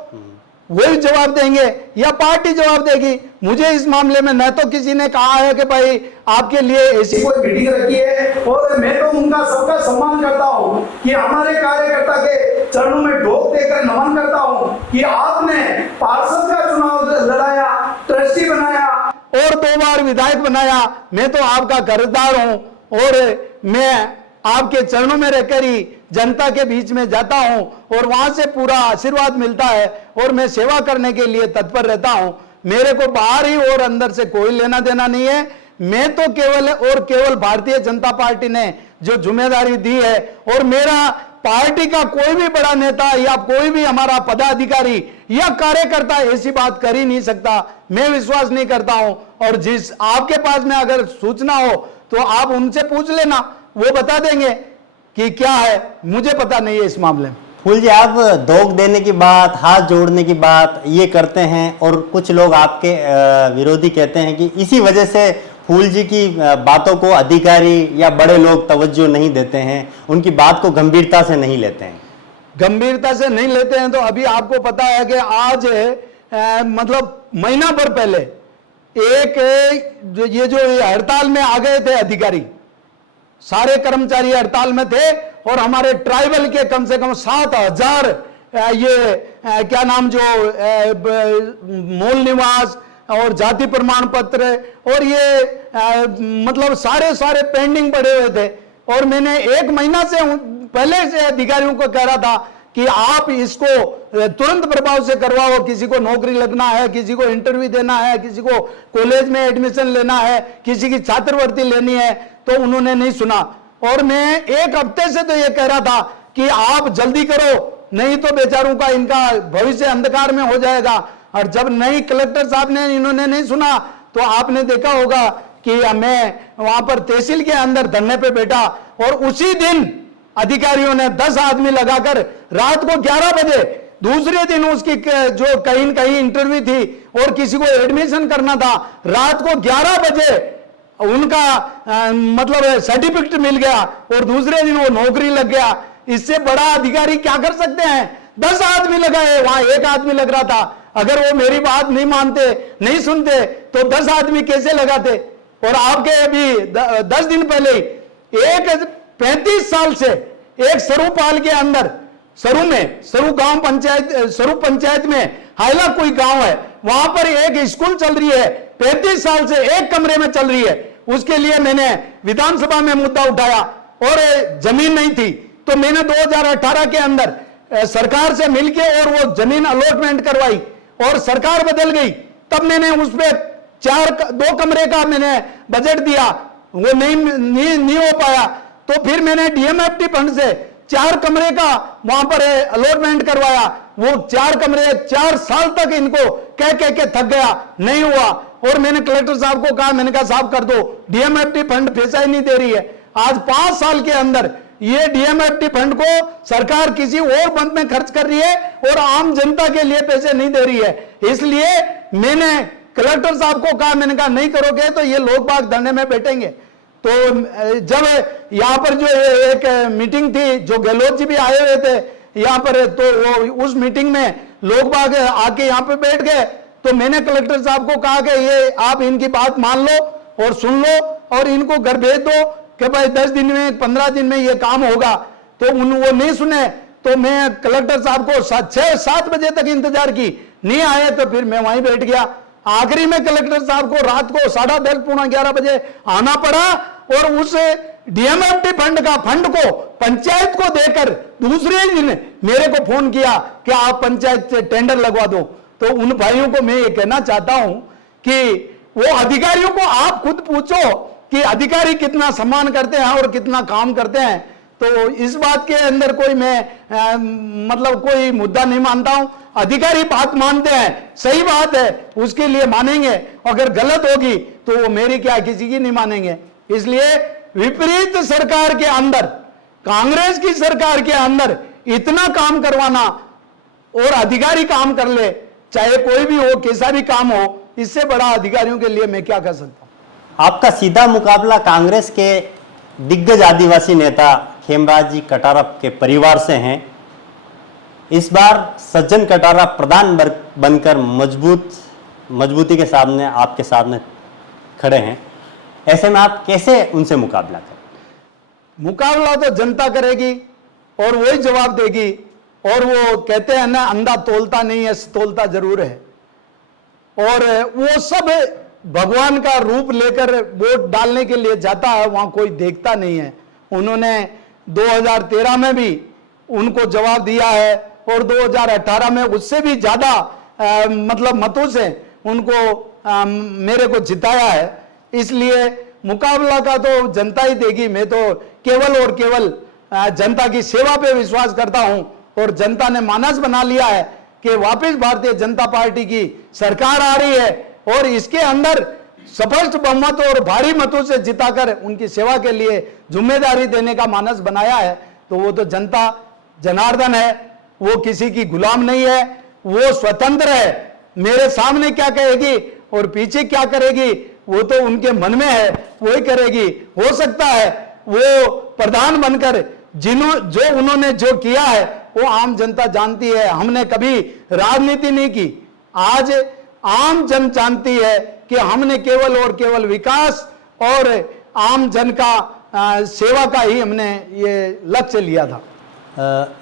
वही जवाब देंगे या पार्टी जवाब देगी। मुझे इस मामले में न तो किसी ने कहा है कि भाई आपके लिए ऐसी कोई मीटिंग रखी है, और मैं तो उनका सबका सम्मान करता हूं कि हमारे कार्यकर्ता के चरणों में ढोक देकर नमन करता हूं कि आपने पार्षद का चुनाव लड़ाया, ट्रस्टी बनाया और 2 बार विधायक बनाया। मैं तो आपका कर्जदार हूं और मैं आपके चरणों में रहकर ही जनता के बीच में जाता हूं और वहां से पूरा आशीर्वाद मिलता है और मैं सेवा करने के लिए तत्पर रहता हूं। मेरे को बाहर ही और अंदर से कोई लेना देना नहीं है। मैं तो केवल और केवल भारतीय जनता पार्टी ने जो जिम्मेदारी दी है, और मेरा पार्टी का कोई भी बड़ा नेता या कोई भी हमारा पदाधिकारी या कार्यकर्ता ऐसी बात कर ही नहीं सकता। मैं विश्वास नहीं करता हूं, और जिस आपके पास में अगर सूचना हो तो आप उनसे पूछ लेना, वो बता देंगे कि क्या है। मुझे पता नहीं है इस मामले में। फूल जी, आप दोग देने की बात, हाथ जोड़ने की बात ये करते हैं, और कुछ लोग आपके विरोधी कहते हैं कि इसी वजह से फूल जी की बातों को अधिकारी या बड़े लोग तवज्जो नहीं देते हैं, उनकी बात को गंभीरता से नहीं लेते हैं। गंभीरता से नहीं लेते हैं तो अभी आपको पता है कि आज मतलब महीना भर पहले ये जो हड़ताल में आ गए थे अधिकारी, सारे कर्मचारी हड़ताल में थे, और हमारे ट्राइबल के कम से कम 7,000 क्या नाम जो मूल निवास और जाति प्रमाण पत्र और ये मतलब सारे पेंडिंग पड़े हुए थे। और मैंने 1 महीना से पहले से अधिकारियों को कह रहा था कि आप इसको तुरंत प्रभाव से करवाओ। किसी को नौकरी लगना है, किसी को इंटरव्यू देना है, किसी को कॉलेज में एडमिशन लेना है, किसी की छात्रवृत्ति लेनी है, तो उन्होंने नहीं सुना। और मैं 1 हफ्ते से तो ये कह रहा था कि आप जल्दी करो, नहीं तो बेचारों का इनका भविष्य अंधकार में हो जाएगा। और जब नहीं कलेक्टर साहब ने इन्होंने नहीं सुना तो आपने देखा होगा कि मैं वहां पर तहसील के अंदर धरने पे बैठा, और उसी दिन अधिकारियों ने 10 आदमी लगाकर रात को 11 बजे, दूसरे दिन उसकी जो कहीं इंटरव्यू थी और किसी को एडमिशन करना था, रात को 11 बजे उनका मतलब सर्टिफिकेट मिल गया और दूसरे दिन वो नौकरी लग गया। इससे बड़ा अधिकारी क्या कर सकते हैं? 10 आदमी लगाए, वहां 1 आदमी लग रहा था। अगर वो मेरी बात नहीं मानते, नहीं सुनते, तो 10 आदमी कैसे लगाते? और आपके अभी 10 दिन पहले एक 35 साल से एक सरूपाल के अंदर, सरू गांव पंचायत, सरू पंचायत में हाइला कोई गांव है, वहां पर एक स्कूल चल रही है, 35 साल से एक कमरे में चल रही है। उसके लिए मैंने विधानसभा में मुद्दा उठाया और जमीन नहीं थी, तो मैंने 2018 के अंदर सरकार से मिलके और वो जमीन अलॉटमेंट करवाई और सरकार बदल गई। तब मैंने उस पे 2 कमरे का मैंने बजट दिया, वो नहीं हो पाया। तो फिर मैंने डीएमएफटी फंड से 4 कमरे का वहां पर अलॉटमेंट करवाया। वो 4 कमरे 4 साल तक इनको कह के थक गया, नहीं हुआ। और मैंने कलेक्टर साहब को कहा, मैंने कहा साहब कर दो, डीएमएफटी फंड पैसा ही नहीं दे रही है। आज 5 साल के अंदर ये डीएमएफटी फंड को सरकार किसी और बंद में खर्च कर रही है और आम जनता के लिए पैसे नहीं दे रही है। इसलिए मैंने कलेक्टर साहब को कहा, मैंने कहा नहीं करोगे तो ये लोग बाग धरने में बैठेंगे। तो जब यहाँ पर जो एक मीटिंग थी, जो गहलोत जी भी आए हुए थे यहाँ पर, तो वो उस मीटिंग में लोग बाग आके यहाँ पे बैठ गए। तो मैंने कलेक्टर साहब को कहा कि ये आप इनकी बात मान लो और सुन लो और इनको घर भेज दो कि भाई 10 दिन में 15 दिन में ये काम होगा। तो वो नहीं सुने, तो मैं कलेक्टर साहब को 6-7 बजे तक इंतजार की, नहीं आए तो फिर मैं वहीं बैठ गया। आखिरी में कलेक्टर साहब को रात को 10:30 पौना 11 बजे आना पड़ा और उस डीएमएफटी फंड को पंचायत को देकर दूसरे दिन मेरे को फोन किया कि आप पंचायत से टेंडर लगवा दो। तो उन भाइयों को मैं ये कहना चाहता हूं कि वो अधिकारियों को आप खुद पूछो कि अधिकारी कितना सम्मान करते हैं और कितना काम करते हैं। तो इस बात के अंदर कोई मैं मतलब कोई मुद्दा नहीं मानता हूं। अधिकारी बात मानते हैं, सही बात है, उसके लिए मानेंगे। अगर गलत होगी तो वो मेरी क्या किसी की नहीं मानेंगे। इसलिए विपरीत सरकार के अंदर, कांग्रेस की सरकार के अंदर इतना काम करवाना और अधिकारी काम कर ले, चाहे कोई भी हो, कैसा भी काम हो, इससे बड़ा अधिकारियों के लिए मैं क्या कर सकता हूं। आपका सीधा मुकाबला कांग्रेस के दिग्गज आदिवासी नेता खेमराज जी कटारा के परिवार से हैं। इस बार सज्जन कटारा प्रधान बनकर मजबूती के सामने आपके सामने खड़े हैं। ऐसे में आप कैसे उनसे मुकाबला करें? मुकाबला तो जनता करेगी और वही जवाब देगी। और वो कहते हैं ना, अंधा तोलता नहीं है, तोलता जरूर है। और वो सब भगवान का रूप लेकर वोट डालने के लिए जाता है, वहां कोई देखता नहीं है। उन्होंने 2013 में भी उनको जवाब दिया है और 2018 में उससे भी ज्यादा मतलब मतों से उनको मेरे को जिताया है। इसलिए मुकाबला का तो जनता ही देगी। मैं तो केवल और केवल जनता की सेवा पे विश्वास करता हूं और जनता ने मानस बना लिया है कि वापस भारतीय जनता पार्टी की सरकार आ रही है और इसके अंदर स्पष्ट बहुमत और भारी मतों से जिताकर उनकी सेवा के लिए जिम्मेदारी देने का मानस बनाया है। तो वो तो जनता जनार्दन है, वो किसी की गुलाम नहीं है, वो स्वतंत्र है। मेरे सामने क्या कहेगी और पीछे क्या करेगी वो तो उनके मन में है, वही करेगी। हो सकता है वो प्रधान बनकर जो उन्होंने जो किया है वो आम जनता जानती है। हमने कभी राजनीति नहीं की, आज आम जन जानती है कि हमने केवल और केवल विकास और आम जन का सेवा का ही हमने ये लक्ष्य लिया था।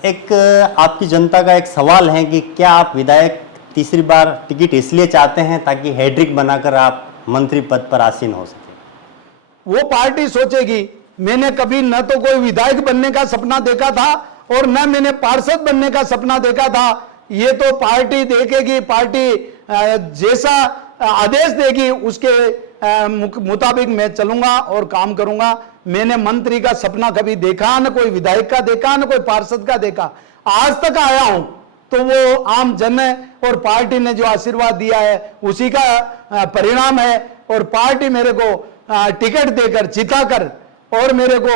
एक आपकी जनता का एक सवाल है कि क्या आप विधायक तीसरी बार टिकट इसलिए चाहते हैं ताकि हैड्रिक बनाकर आप मंत्री पद पर आसीन हो सके? वो पार्टी सोचेगी। मैंने कभी न तो कोई विधायक बनने का सपना देखा था और न मैंने पार्षद बनने का सपना देखा था। ये तो पार्टी देखेगी, पार्टी जैसा आदेश देगी उसके मुताबिक मैं चलूंगा और काम करूंगा। मैंने मंत्री का सपना कभी देखा, न कोई विधायक का देखा, न कोई पार्षद का देखा। आज तक आया हूं तो वो आम जन है और पार्टी ने जो आशीर्वाद दिया है उसी का परिणाम है। और पार्टी मेरे को टिकट देकर जिताकर और मेरे को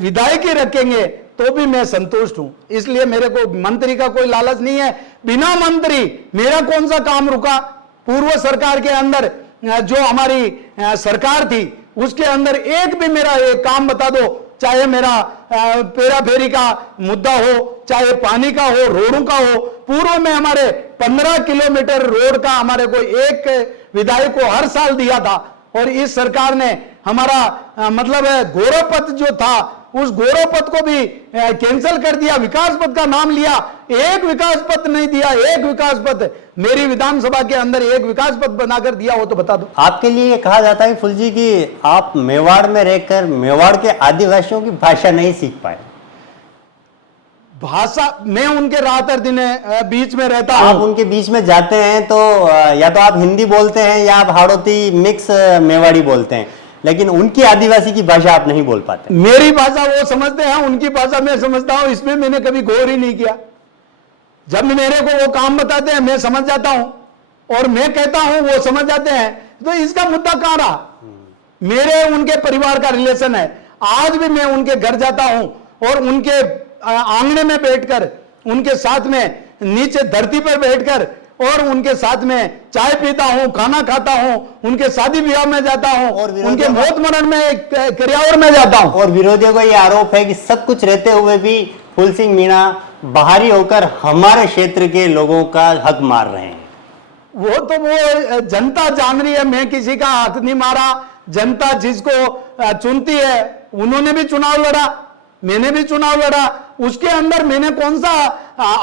विधायक ही रखेंगे तो भी मैं संतुष्ट हूं। इसलिए मेरे को मंत्री का कोई लालच नहीं है। बिना मंत्री मेरा कौन सा काम रुका? पूर्व सरकार के अंदर जो हमारी सरकार थी उसके अंदर एक भी मेरा एक काम बता दो, चाहे मेरा पेरा फेरी का मुद्दा हो, चाहे पानी का हो, रोडों का हो। पूर्व में हमारे 15 किलोमीटर रोड का हमारे को एक विधायक को हर साल दिया था और इस सरकार ने हमारा मतलब गौरव पथ जो था उस गौरव पथ को भी कैंसिल कर दिया, विकास पथ का नाम लिया। एक विकास पथ नहीं दिया, एक विकास पथ मेरी विधानसभा के अंदर एक विकास पथ बनाकर दिया हो तो बता दो। आपके लिए कहा जाता है फुल जी कि आप मेवाड़ में रहकर मेवाड़ के आदिवासियों की भाषा नहीं सीख पाए। भाषा मैं उनके रात और दिन बीच में रहता हूं। आप उनके बीच में जाते हैं तो या तो आप हिंदी बोलते हैं या आप हाड़ौती मिक्स मेवाड़ी बोलते हैं, लेकिन उनकी आदिवासी की भाषा आप नहीं बोल पाते। मेरी भाषा वो समझते हैं, उनकी भाषा मैं समझता हूं। इसमें मैंने कभी गौर ही नहीं किया। जब मेरे को वो काम बताते हैं मैं समझ जाता हूं और मैं कहता हूं वो समझ जाते हैं। तो इसका मुद्दा कहां रहा? मेरे उनके परिवार का रिलेशन है। आज भी मैं उनके घर जाता हूं और उनके आंगने में बैठकर उनके साथ में नीचे धरती पर बैठकर और उनके साथ में चाय पीता हूं, खाना खाता हूं, उनके शादी ब्याह में जाता हूं और उनके मौत मरण में क्रियावर में जाता हूं। और विरोधियों को यह आरोप है कि सब कुछ रहते हुए भी फूल सिंह मीणा बाहरी होकर हमारे क्षेत्र के लोगों का हक मार रहे हैं। वो तो वो जनता जान रही है, मैं किसी का हक नहीं मारा। जनता जिसको चुनती है, उन्होंने भी चुनाव लड़ा, मैंने भी चुनाव लड़ा। उसके अंदर मैंने कौन सा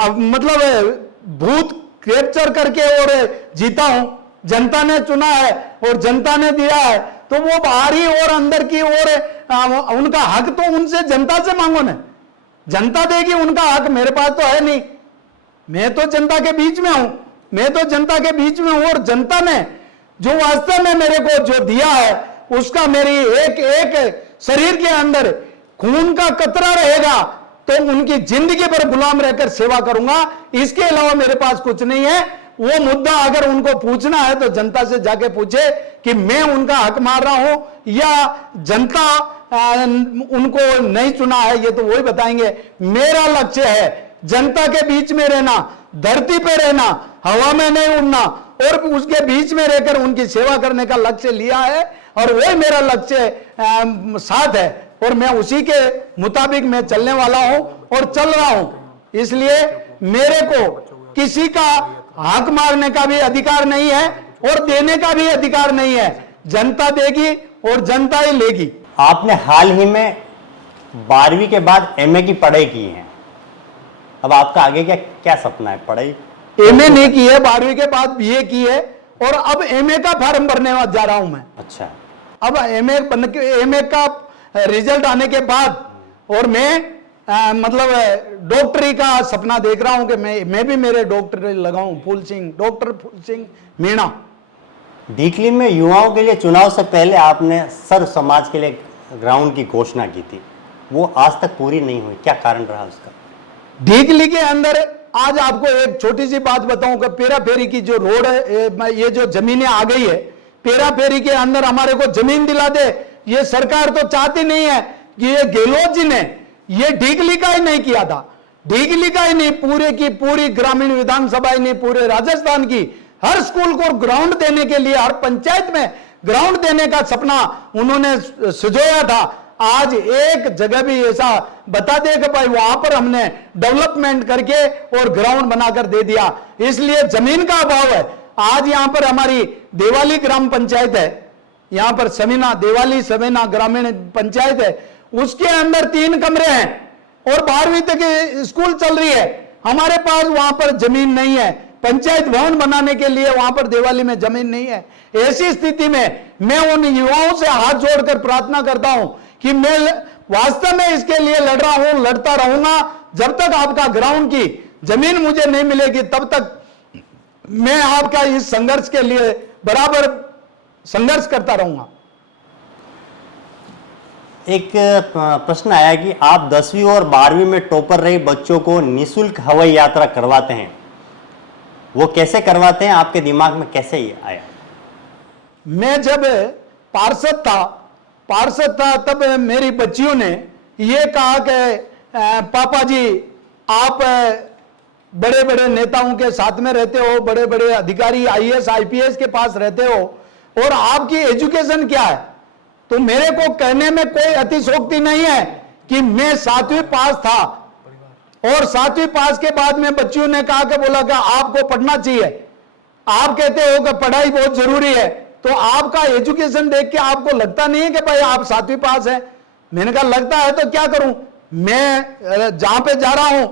मतलब भूत कैप्चर करके और जीता हूं? जनता ने चुना है और जनता ने दिया है। तो वो बाहरी और अंदर की और उनका हक तो उनसे जनता से मांगो ना, जनता देगी उनका हक। मेरे पास तो है नहीं। मैं तो जनता के बीच में हूं, मैं तो जनता के बीच में हूं और जनता ने जो वास्तव में मेरे को जो दिया है उसका मेरी एक एक शरीर के अंदर खून का कतरा रहेगा तो उनकी जिंदगी पर गुलाम रहकर सेवा करूंगा। इसके अलावा मेरे पास कुछ नहीं है। वो मुद्दा अगर उनको पूछना है तो जनता से जाके पूछे कि मैं उनका हक मार रहा हूं या जनता उनको नहीं चुना है, ये तो वही बताएंगे। मेरा लक्ष्य है जनता के बीच में रहना, धरती पे रहना, हवा में नहीं उड़ना और उसके बीच में रहकर उनकी सेवा करने का लक्ष्य लिया है और वही मेरा लक्ष्य साथ है और मैं उसी के मुताबिक मैं चलने वाला हूं और चल रहा हूं। इसलिए मेरे को किसी का हाक मारने का भी अधिकार नहीं है और देने का भी अधिकार नहीं है। जनता देगी और जनता ही लेगी। आपने हाल ही में 12वीं के बाद एमए की पढ़ाई की है, अब आपका आगे क्या क्या सपना है? पढ़ाई एमए नहीं की है, 12वीं के बाद बीए की है और अब एमए का फॉर्म भरने जा रहा हूं मैं। अच्छा, अब एमए का रिजल्ट आने के बाद और मैं मतलब डॉक्टरी का सपना देख रहा हूं कि मैं भी मेरे डॉक्टर लगाऊं, डॉक्टर फूल सिंह मीणा। डीकली में युवाओं के लिए चुनाव से पहले आपने सर्व समाज के लिए ग्राउंड की घोषणा की थी, वो आज तक पूरी नहीं हुई, क्या कारण रहा उसका? डीकली के अंदर आज आपको एक छोटी सी बात बताऊं कि पेरा फेरी की जो रोड है, ये जो जमीनें आ गई है, पेरा फेरी के अंदर हमारे को जमीन दिला दे, ये सरकार तो चाहती नहीं है कि ये गहलोत जी ने ये डीकली का ही नहीं किया था, डीकली का ही नहीं, पूरे की पूरी ग्रामीण विधानसभा ही नहीं, पूरे राजस्थान की हर स्कूल को ग्राउंड देने के लिए, हर पंचायत में ग्राउंड देने का सपना उन्होंने सुझाया था। आज एक जगह भी ऐसा बता दे कि भाई वहां पर हमने डेवलपमेंट करके और ग्राउंड बनाकर दे दिया। इसलिए जमीन का अभाव है। आज यहां पर हमारी देवाली ग्राम पंचायत है, यहां पर देवाली सवेना ग्रामीण पंचायत है, उसके अंदर 3 कमरे हैं और 12वीं तक स्कूल चल रही है। हमारे पास वहां पर जमीन नहीं है, पंचायत भवन बनाने के लिए वहां पर देवाली में जमीन नहीं है। ऐसी स्थिति में मैं उन युवाओं से हाथ जोड़कर प्रार्थना करता हूं कि मैं वास्तव में इसके लिए लड़ रहा हूं, लड़ता रहूंगा जब तक आपका ग्राउंड की जमीन मुझे नहीं मिलेगी, तब तक मैं आपका इस संघर्ष के लिए बराबर संघर्ष करता रहूंगा। एक प्रश्न आया कि आप 10वीं और 12वीं में टॉपर रहे बच्चों को निःशुल्क हवाई यात्रा करवाते हैं, वो कैसे करवाते हैं? आपके दिमाग में कैसे ये आया? मैं जब पार्षद था तब मेरी बच्चियों ने ये कहा कि पापा जी आप बड़े बड़े नेताओं के साथ में रहते हो, बड़े बड़े अधिकारी आईएएस आईपीएस के पास रहते हो और आपकी एजुकेशन क्या है? तो मेरे को कहने में कोई अतिशयोक्ति नहीं है कि मैं 7वीं पास था और 7वीं पास के बाद में बच्चियों ने कहा कि बोला कि आपको पढ़ना चाहिए, आप कहते हो कि पढ़ाई बहुत जरूरी है, तो आपका एजुकेशन देख के आपको लगता नहीं है कि भाई आप 7वीं पास है? मैंने कहा लगता है तो क्या करूं, मैं जहां पे जा रहा हूं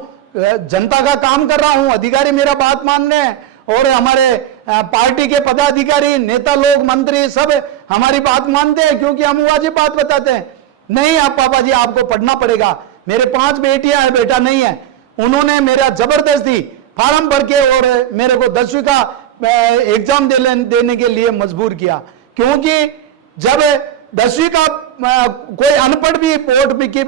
जनता का काम कर रहा हूं, अधिकारी मेरा बात मान रहे हैं और हमारे पार्टी के पदाधिकारी नेता लोग मंत्री सब हमारी बात मानते हैं क्योंकि हम वाजिब बात बताते हैं। नहीं आप पापा जी आपको पढ़ना पड़ेगा। मेरे 5 बेटियां हैं, बेटा नहीं है। उन्होंने मेरा जबरदस्ती फार्म भर के और मेरे को 10वीं का एग्जाम देने के लिए मजबूर किया, क्योंकि जब 10वीं का कोई अनपढ़ भी बोर्ड की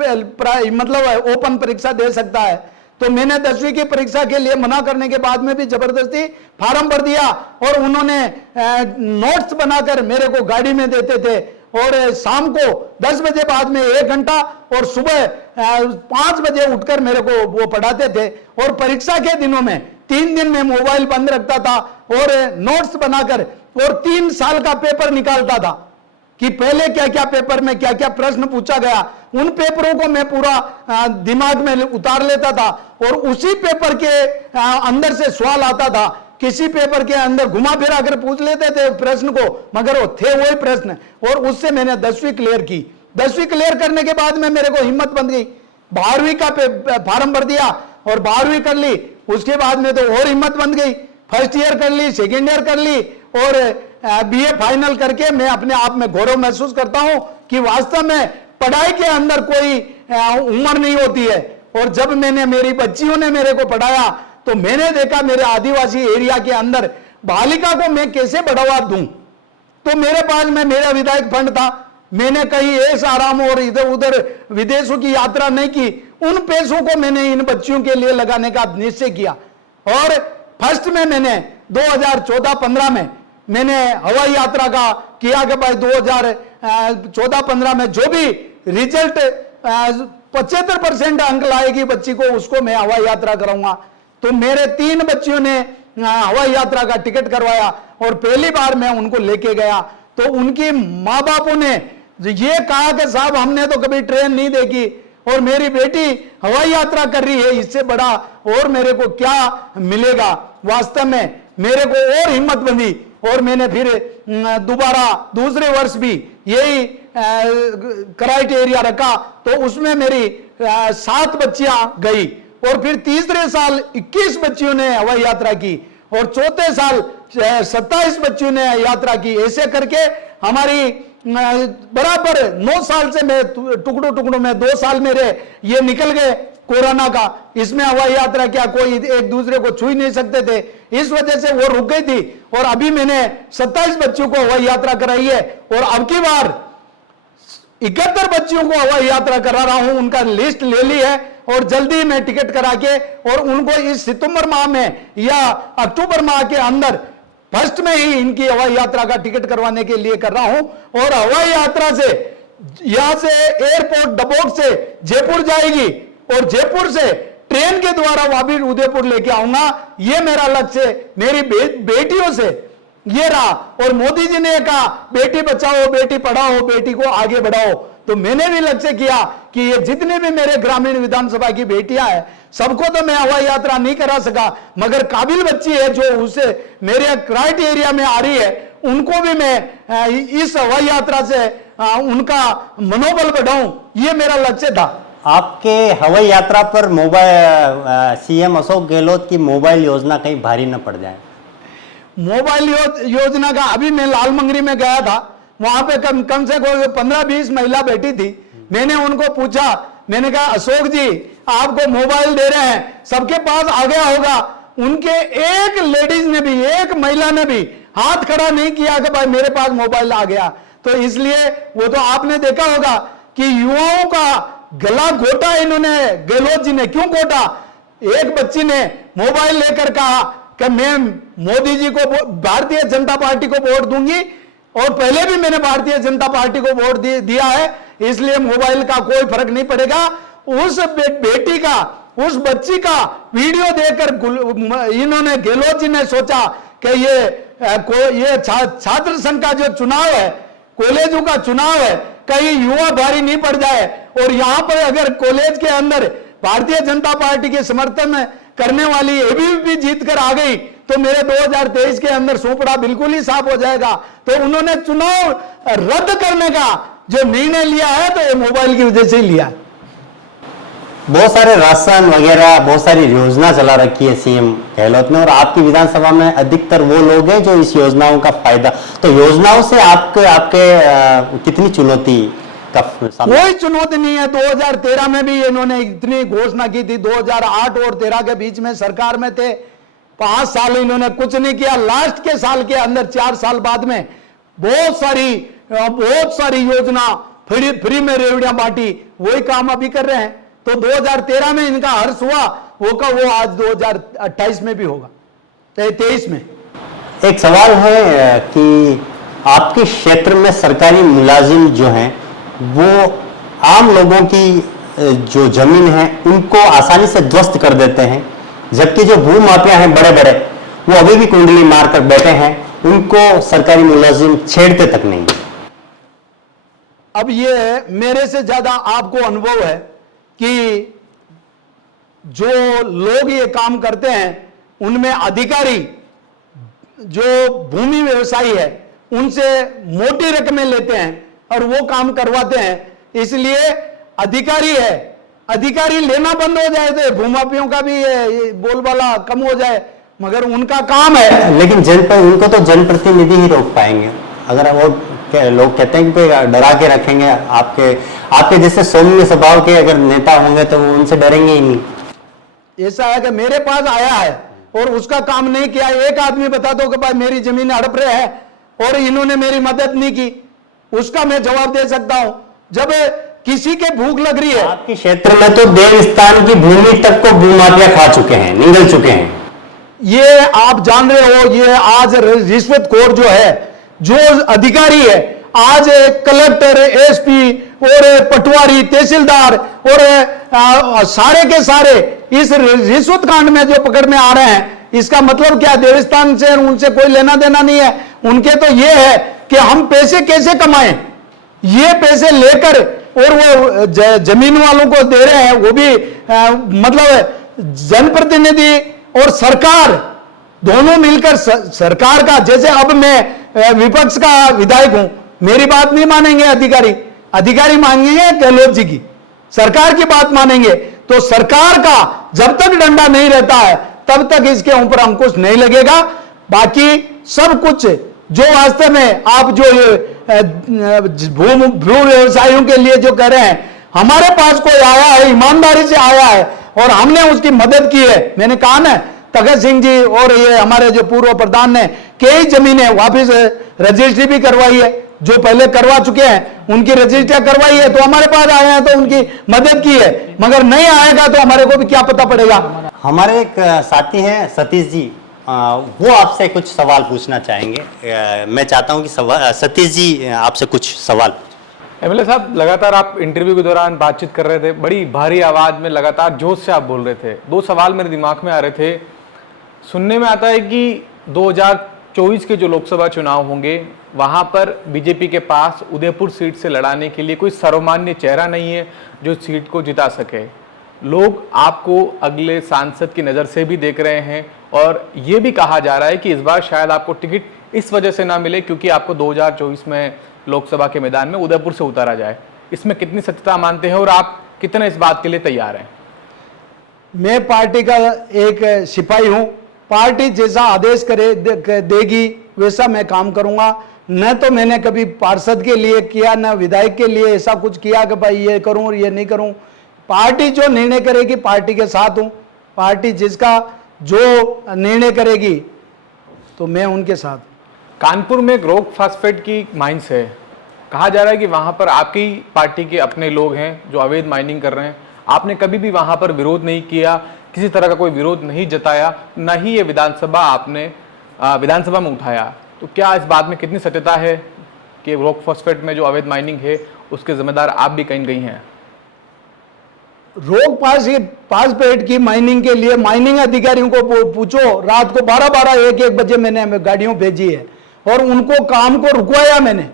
मतलब ओपन परीक्षा दे सकता है, तो मैंने 10वीं की परीक्षा के लिए मना करने के बाद में भी जबरदस्ती फार्म भर दिया और उन्होंने नोट्स बनाकर मेरे को गाड़ी में देते थे और शाम को 10 बजे बाद में 1 घंटा और सुबह 5 बजे उठकर मेरे को वो पढ़ाते थे और परीक्षा के दिनों में 3 दिन में मोबाइल बंद रखता था और नोट्स बनाकर और 3 साल का पेपर निकालता था कि पहले क्या क्या पेपर में क्या क्या प्रश्न पूछा गया, उन पेपरों को मैं पूरा दिमाग में उतार लेता था और उसी पेपर के अंदर से सवाल आता था। किसी पेपर के अंदर घुमा फिरा कर पूछ लेते थे प्रश्न को, मगर वो थे वही प्रश्न और उससे मैंने 10वीं क्लियर की। 10वीं क्लियर करने के बाद में मेरे को हिम्मत बन गई, 12वीं का फार्म भर दिया और 12वीं कर ली। उसके बाद में तो और हिम्मत बन गई, फर्स्ट ईयर कर ली, सेकेंड ईयर कर ली और बीए फाइनल करके मैं अपने आप में गौरव महसूस करता हूं कि वास्तव में पढ़ाई के अंदर कोई उम्र नहीं होती है। और जब मेरी बच्चियों ने मेरे को पढ़ाया तो मैंने देखा मेरे आदिवासी एरिया के अंदर बालिका को मैं कैसे बढ़ावा दूं। तो मेरे पास में मेरा विधायक फंड था, मैंने कहीं ऐश आराम और इधर उधर विदेशों की यात्रा नहीं की, उन पैसों को मैंने इन बच्चियों के लिए लगाने का निश्चय किया। और फर्स्ट में मैंने 2014-15 में मैंने हवाई यात्रा का किया कि भाई 2014-15 में जो भी रिजल्ट 75% अंक लाएगी बच्ची को, उसको मैं हवाई यात्रा कराऊंगा। तो मेरे 3 बच्चियों ने हवाई यात्रा का टिकट करवाया और पहली बार मैं उनको लेके गया तो उनकी माँ बापों ने ये कहा कि साहब हमने तो कभी ट्रेन नहीं देखी और मेरी बेटी हवाई यात्रा कर रही है, इससे बड़ा और मेरे को क्या मिलेगा। वास्तव में मेरे को और हिम्मत बंधी और मैंने फिर दोबारा दूसरे वर्ष भी यही क्राइटेरिया रखा तो उसमें मेरी 7 बच्चियां गई और फिर तीसरे साल 21 बच्चियों ने हवाई यात्रा की और चौथे साल 27 बच्चियों ने यात्रा की। ऐसे करके हमारी बराबर 9 साल से मैं टुकड़ों टुकड़ों में 2 साल मेरे ये निकल गए कोरोना का। इसमें हवाई यात्रा क्या कोई एक दूसरे को छू ही नहीं सकते थे, इस वजह से वो रुक गई थी। और अभी मैंने 27 बच्चों को हवाई यात्रा कराई है और अब की बार 71 बच्चियों को हवाई यात्रा करा रहा हूं, उनका लिस्ट ले ली है और जल्दी मैं टिकट करा के और उनको इस सितंबर माह में या अक्टूबर माह के अंदर फर्स्ट में ही इनकी हवाई यात्रा का टिकट करवाने के लिए कर रहा हूं। और हवाई यात्रा से यहां से एयरपोर्ट डबोक से जयपुर जाएगी और जयपुर से ट्रेन के द्वारा वापिस उदयपुर लेके आऊंगा। ये मेरा लक्ष्य मेरी बेटियों से ये रहा। और मोदी जी ने कहा बेटी बचाओ बेटी पढ़ाओ बेटी को आगे बढ़ाओ, तो मैंने भी लक्ष्य किया कि ये जितने भी मेरे ग्रामीण विधानसभा की बेटियां हैं सबको तो मैं हवाई यात्रा नहीं करा सका, मगर काबिल बच्ची है जो उसे मेरे क्राइटेरिया में आ रही है उनको भी मैं इस हवाई यात्रा से उनका मनोबल बढ़ाऊं, ये मेरा लक्ष्य था। आपके हवाई यात्रा पर मोबाइल सीएम अशोक गहलोत की मोबाइल योजना कहीं भारी न पड़ जाए? मोबाइल योजना का अभी मैं लालमंगरी में गया था, वहां पे कम से कम 15-20 महिला बैठी थी। मैंने उनको पूछा, मैंने कहा अशोक जी आपको मोबाइल दे रहे हैं, सबके पास आ गया होगा। उनके एक लेडीज ने भी, एक महिला ने भी हाथ खड़ा नहीं किया कि भाई मेरे पास मोबाइल आ गया। तो इसलिए वो तो आपने देखा होगा कि युवाओं का गला घोटा इन्होंने, गहलोत जी ने क्यों घोटा। एक बच्ची ने मोबाइल लेकर कहा कि मैं मोदी जी को, भारतीय जनता पार्टी को वोट दूंगी और पहले भी मैंने भारतीय जनता पार्टी को वोट दिया है, इसलिए मोबाइल का कोई फर्क नहीं पड़ेगा। उस बेटी का, उस बच्ची का वीडियो देखकर इन्होंने, गहलोत जी ने सोचा कि ये छात्र संघ का जो चुनाव है, कॉलेजों का चुनाव है, कहीं युवा भारी नहीं पड़ जाए। और यहां पर अगर कॉलेज के अंदर भारतीय जनता पार्टी के समर्थन करने वाली एबीवीपी जीत कर आ गई तो मेरे 2023 के अंदर सोपड़ा बिल्कुल ही साफ हो जाएगा। तो उन्होंने चुनाव रद्द करने का जो निर्णय लिया है तो ये मोबाइल की वजह से ही लिया। बहुत सारे राशन वगैरह, बहुत सारी योजना चला रखी है सीएम गहलोत ने और आपकी विधानसभा में अधिकतर वो लोग हैं जो इस योजनाओं का फायदा, तो योजनाओं से आपके कितनी चुनौती का सामना? कोई चुनौती नहीं है। 2013 में भी इन्होंने इतनी घोषणा की थी, 2008 और 13 के बीच में सरकार में थे, 5 साल इन्होंने कुछ नहीं किया। लास्ट के साल के अंदर 4 साल बाद में बहुत सारी योजना फ्री में रेवड़ियां बांटी, वही काम अभी कर रहे हैं। तो 2013 में इनका हर्ष हुआ, वो आज 2028 में भी होगा, 23 में। एक सवाल है कि आपके क्षेत्र में सरकारी मुलाजिम जो हैं वो आम लोगों की जो जमीन है उनको आसानी से ध्वस्त कर देते हैं, जबकि जो भूमाफिया हैं बड़े बड़े वो अभी भी कुंडली मारकर बैठे हैं, उनको सरकारी मुलाजिम छेड़ते तक नहीं। अब ये मेरे से ज्यादा आपको अनुभव है कि जो लोग ये काम करते हैं उनमें अधिकारी जो भूमि व्यवसायी है उनसे मोटी रकमें लेते हैं और वो काम करवाते हैं। इसलिए अधिकारी लेना बंद हो जाए तो भूमाफियों का भी ये बोलबाला कम हो जाए, मगर उनका काम है। लेकिन उनको तो जनप्रतिनिधि ही रोक पाएंगे। अगर वो लोग कहते हैं कि डरा के रखेंगे, आपके जैसे सौम्य स्वभाव के अगर नेता होंगे तो वो उनसे डरेंगे ही नहीं। ऐसा है कि मेरे पास आया है और उसका काम नहीं किया, एक आदमी बता दो कि भाई मेरी जमीन हड़प रहे हैं और इन्होंने मेरी मदद नहीं की, उसका मैं जवाब दे सकता हूं। जब किसी के भूख लग रही है, आपके क्षेत्र में तो देवस्थान की भूमि तक को भूमाफिया खा चुके हैं, निगल चुके हैं। ये आप जान रहे हो, ये आज रिश्वतखोर जो है, जो अधिकारी है, आज कलेक्टर, एसपी और पटवारी, तहसीलदार और सारे के सारे इस रिश्वत कांड में जो पकड़ में आ रहे हैं, इसका मतलब क्या? देवस्थान से उनसे कोई लेना देना नहीं है। उनके तो ये है कि हम पैसे कैसे कमाएं, ये पैसे लेकर और वो जमीन वालों को दे रहे हैं, वो भी मतलब जनप्रतिनिधि और सरकार दोनों मिलकर सरकार का, जैसे अब मैं विपक्ष का विधायक हूं, मेरी बात नहीं मानेंगे अधिकारी मानेंगे गहलोत जी की, सरकार की बात मानेंगे। तो सरकार का जब तक डंडा नहीं रहता है तब तक इसके ऊपर अंकुश नहीं लगेगा। बाकी सब कुछ जो वास्तव में आप जो भू व्यवसायियों के लिए जो कह रहे हैं, हमारे पास कोई आया है, ईमानदारी से आया है और हमने उसकी मदद की है। मैंने कहा ना, तगत सिंह जी और ये हमारे जो पूर्व प्रधान ने कई जमीनें वापस रजिस्ट्री भी करवाई है, जो पहले करवा चुके हैं उनकी रजिस्ट्री करवाई है, तो हमारे पास आए हैं तो उनकी मदद की है। मगर नहीं आएगा तो हमारे को भी क्या पता पड़ेगा। हमारे एक साथी हैं सतीश जी, वो आपसे कुछ सवाल पूछना चाहेंगे। मैं चाहता हूं कि सतीश जी आपसे कुछ सवाल। एमएलए साहब, लगातार आप इंटरव्यू के दौरान बातचीत कर रहे थे, बड़ी भारी आवाज में लगातार जोश से आप बोल रहे थे। दो सवाल मेरे दिमाग में आ रहे थे। सुनने में आता है कि 2024 के जो लोकसभा चुनाव होंगे वहां पर बीजेपी के पास उदयपुर सीट से लड़ाने के लिए कोई सर्वमान्य चेहरा नहीं है जो सीट को जिता सके। लोग आपको अगले सांसद की नज़र से भी देख रहे हैं और ये भी कहा जा रहा है कि इस बार शायद आपको टिकट इस वजह से ना मिले क्योंकि आपको 2024 में लोकसभा के मैदान में उदयपुर से उतारा जाए। इसमें कितनी सत्यता मानते हैं और आप कितने इस बात के लिए तैयार हैं? मैं पार्टी का एक सिपाही हूं, पार्टी जैसा आदेश देगी वैसा मैं काम करूंगा। न तो मैंने कभी पार्षद के लिए किया, न विधायक के लिए ऐसा कुछ किया कि भाई ये करूं और ये नहीं करूं। पार्टी जो निर्णय करेगी पार्टी के साथ हूं, पार्टी जिसका जो निर्णय करेगी तो मैं उनके साथ। कानपुर में एक रॉक फास्फेट की माइंस है, कहा जा रहा है कि वहां पर आपकी पार्टी के अपने लोग हैं जो अवैध माइनिंग कर रहे हैं। आपने कभी भी वहां पर विरोध नहीं किया, किसी तरह का कोई विरोध नहीं जताया, न ही ये विधानसभा आपने विधानसभा में उठाया। तो क्या इस बात में कितनी सत्यता है कि रॉक फास्फेट में जो अवैध माइनिंग है उसके जिम्मेदार आप भी कहीं गई हैं? रॉक फास्फेट की माइनिंग के लिए माइनिंग अधिकारियों को पूछो, रात को 12-12, 1-1 बजे मैंने गाड़ियों भेजी है और उनको काम को रुकवाया मैंने।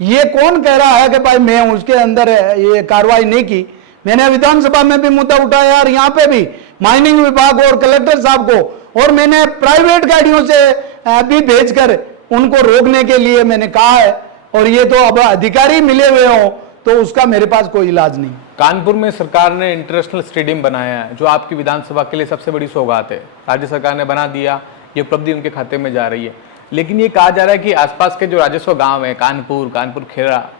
ये कौन कह रहा है कि भाई मैं उसके अंदर ये कार्रवाई नहीं की? मैंने विधानसभा में भी मुद्दा उठाया और यहाँ पे भी माइनिंग विभाग और कलेक्टर साहब को, और मैंने प्राइवेट गाड़ियों से भी भेजकर उनको रोकने के लिए मैंने कहा है। और ये तो अब अधिकारी मिले हुए हो तो उसका मेरे पास कोई इलाज नहीं। कानपुर में सरकार ने इंटरनेशनल स्टेडियम बनाया है जो आपकी विधानसभा के लिए सबसे बड़ी सौगात है। राज्य सरकार ने बना दिया, ये उपलब्धि उनके खाते में जा रही है। लेकिन ये कहा जा रहा है कि आसपास के जो राजस्व गांव हैं, कानपुर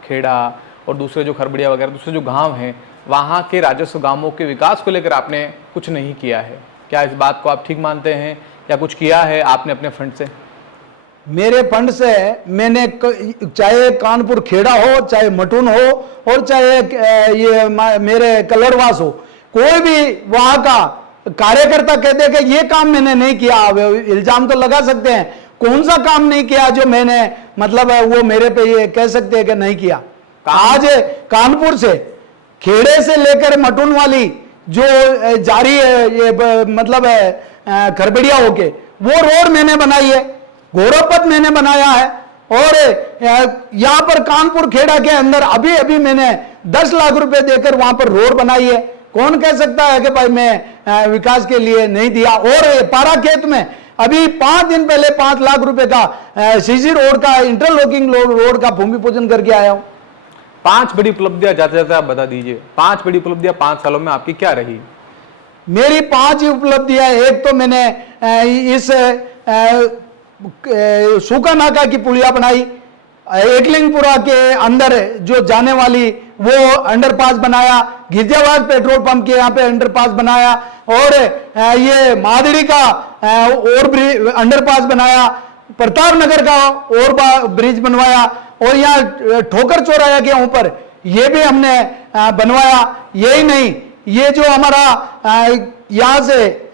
खेड़ा और दूसरे जो खरबड़िया वगैरह दूसरे जो गांव हैं, वहाँ के राजस्व गांवों के विकास को लेकर आपने कुछ नहीं किया है। क्या इस बात को आप ठीक मानते हैं या कुछ किया है आपने अपने फंड से? मेरे फंड से मैंने चाहे कानपुर खेड़ा हो, चाहे मटून हो और चाहे ये मेरे कलरवास हो, कोई भी वहां का कार्यकर्ता कहते कि ये काम मैंने नहीं किया, इल्जाम तो लगा सकते हैं। कौन सा काम नहीं किया जो मैंने मतलब वो मेरे पे ये कह सकते हैं कि नहीं किया? आज कानपुर से खेड़े से लेकर मटून वाली जो जारी है ये मतलब है खरबड़िया होके, वो रोड मैंने बनाई है, गौरवपथ मैंने बनाया है। और यहाँ पर कानपुर खेड़ा के अंदर अभी अभी मैंने 10 लाख रुपए देकर वहां पर रोड बनाई है। कौन कह सकता है कि भाई मैं विकास के लिए नहीं दिया? और पारा खेत में अभी 5 दिन पहले 5 लाख रुपए का सीसी रोड का इंटरलॉकिंग रोड का भूमि पूजन करके आया हूं। 5 बड़ी उपलब्धियां जाते जाते आप बता दीजिए, 5 बड़ी उपलब्धियां 5 सालों में आपकी क्या रही? मेरी 5 ही उपलब्धियां। एक तो मैंने इस सूखा नाका की पुलिया बनाई, एकलिंगपुरा के अंदर जो जाने वाली वो अंडरपास बनाया, गिरजावास पेट्रोल पंप के यहाँ पे अंडरपास बनाया, और ये मादड़ी का और अंडरपास बनाया, प्रताप नगर का और ब्रिज बनवाया, और यहाँ ठोकर चौराया के ऊपर ये भी हमने बनवाया। यही नहीं, ये जो हमारा यहाँ से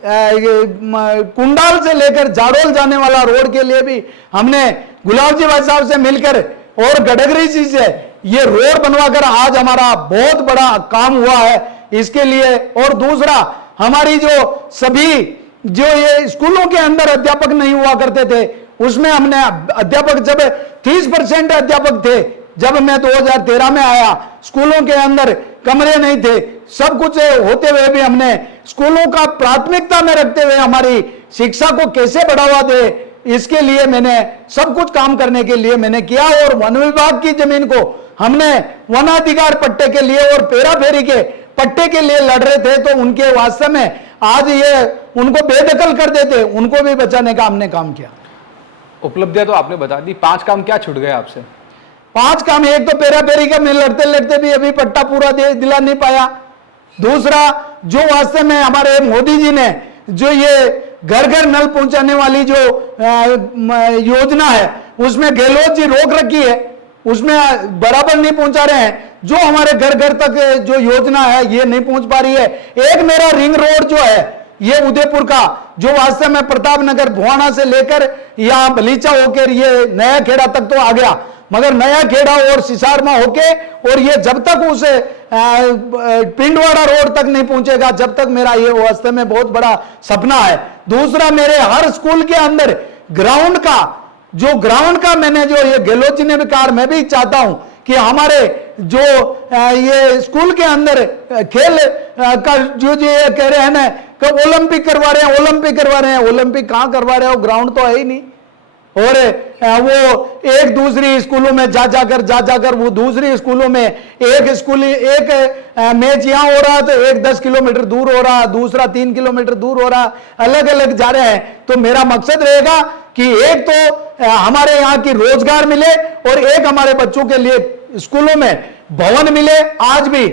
कुंडाल से लेकर जाडोल जाने वाला रोड के लिए भी हमने गुलाब जी भाई साहब से मिलकर और गडगरी जी से ये रोड बनवाकर आज हमारा बहुत बड़ा काम हुआ है इसके लिए। और दूसरा, हमारी जो सभी जो ये स्कूलों के अंदर अध्यापक नहीं हुआ करते थे, उसमें हमने अध्यापक जब 30% अध्यापक थे, जब मैं 2013 में आया, स्कूलों के अंदर कमरे नहीं थे, सब कुछ होते हुए भी हमने स्कूलों का प्राथमिकता में रखते हुए हमारी शिक्षा को कैसे बढ़ावा दे, इसके लिए मैंने सब कुछ काम करने के लिए मैंने किया। और वन विभाग की जमीन को हमने वनाधिकार पट्टे के लिए और पेरा फेरी के पट्टे के लिए लड़ रहे थे, तो उनके वास्तव में आज ये उनको बेदखल कर देते, उनको भी बचाने का हमने काम किया। उपलब्धियां तो आपने बता दी, 5 काम क्या छूट गए आपसे? 5 काम, एक तो पेरा फेरी का मैं लड़ते लड़ते भी अभी पट्टा पूरा दिला नहीं पाया। दूसरा, जो वास्तव में हमारे मोदी जी ने जो ये घर घर नल पहुंचाने वाली जो योजना है, उसमें गहलोत जी रोक रखी है, उसमें बराबर नहीं पहुंचा रहे हैं। जो हमारे घर घर तक जो योजना है ये नहीं पहुंच पा रही है। एक मेरा रिंग रोड जो है ये उदयपुर का, जो वास्तव में प्रताप नगर भुआना से लेकर यहाँ बलीचा होकर ये नया खेड़ा तक तो आ गया, मगर नया खेड़ा और सिसारमा होके और ये जब तक उस पिंडवाड़ा रोड तक नहीं पहुंचेगा, जब तक मेरा ये वास्तव में बहुत बड़ा सपना है। दूसरा, मेरे हर स्कूल के अंदर ग्राउंड का मैंने जो ये गहलोत जी ने भी कहा, मैं भी चाहता हूं कि हमारे जो ये स्कूल के अंदर खेल का जो ये कह रहे हैं ना कि ओलंपिक करवा रहे हैं, ओलंपिक कहां करवा रहे हो, ग्राउंड तो है ही नहीं। और वो एक दूसरी स्कूलों में जा जाकर वो दूसरी स्कूलों में एक मैच यहाँ हो रहा तो एक 10 किलोमीटर दूर हो रहा, दूसरा 3 किलोमीटर दूर हो रहा, अलग अलग जा रहे हैं। तो मेरा मकसद रहेगा कि एक तो हमारे यहाँ की रोजगार मिले और एक हमारे बच्चों के लिए स्कूलों में भवन मिले। आज भी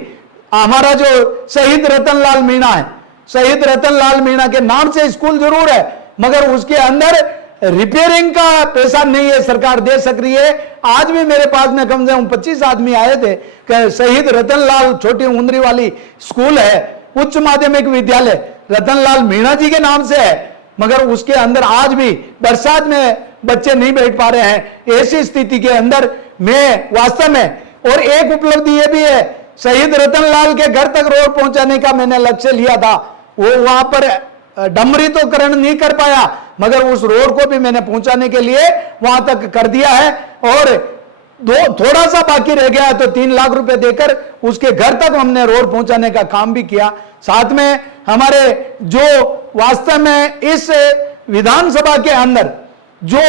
हमारा जो शहीद रतनलाल मीणा है, शहीद रतनलाल मीणा के नाम से स्कूल जरूर है, मगर उसके अंदर रिपेयरिंग का पैसा नहीं है, सरकार दे सक रही है। आज भी मेरे पास में कम से कम 25 आदमी आए थे कि शहीद रतनलाल छोटी उंदरी वाली स्कूल है, उच्च माध्यमिक विद्यालय रतनलाल मीणा जी के नाम से है, मगर उसके अंदर आज भी बरसात में बच्चे नहीं बैठ पा रहे हैं। ऐसी स्थिति के अंदर मैं वास्तव में, और एक उपलब्धि यह भी है, शहीद रतनलाल के घर तक रोड पहुंचाने का मैंने लक्ष्य लिया था। वो वहां पर डमरीकरण नहीं कर पाया, मगर उस रोड को भी मैंने पहुंचाने के लिए वहां तक कर दिया है। और थोड़ा सा बाकी रह गया तो 3 लाख रुपए देकर उसके घर तक हमने रोड पहुंचाने का काम भी किया। साथ में हमारे जो वास्तव में इस विधानसभा के अंदर जो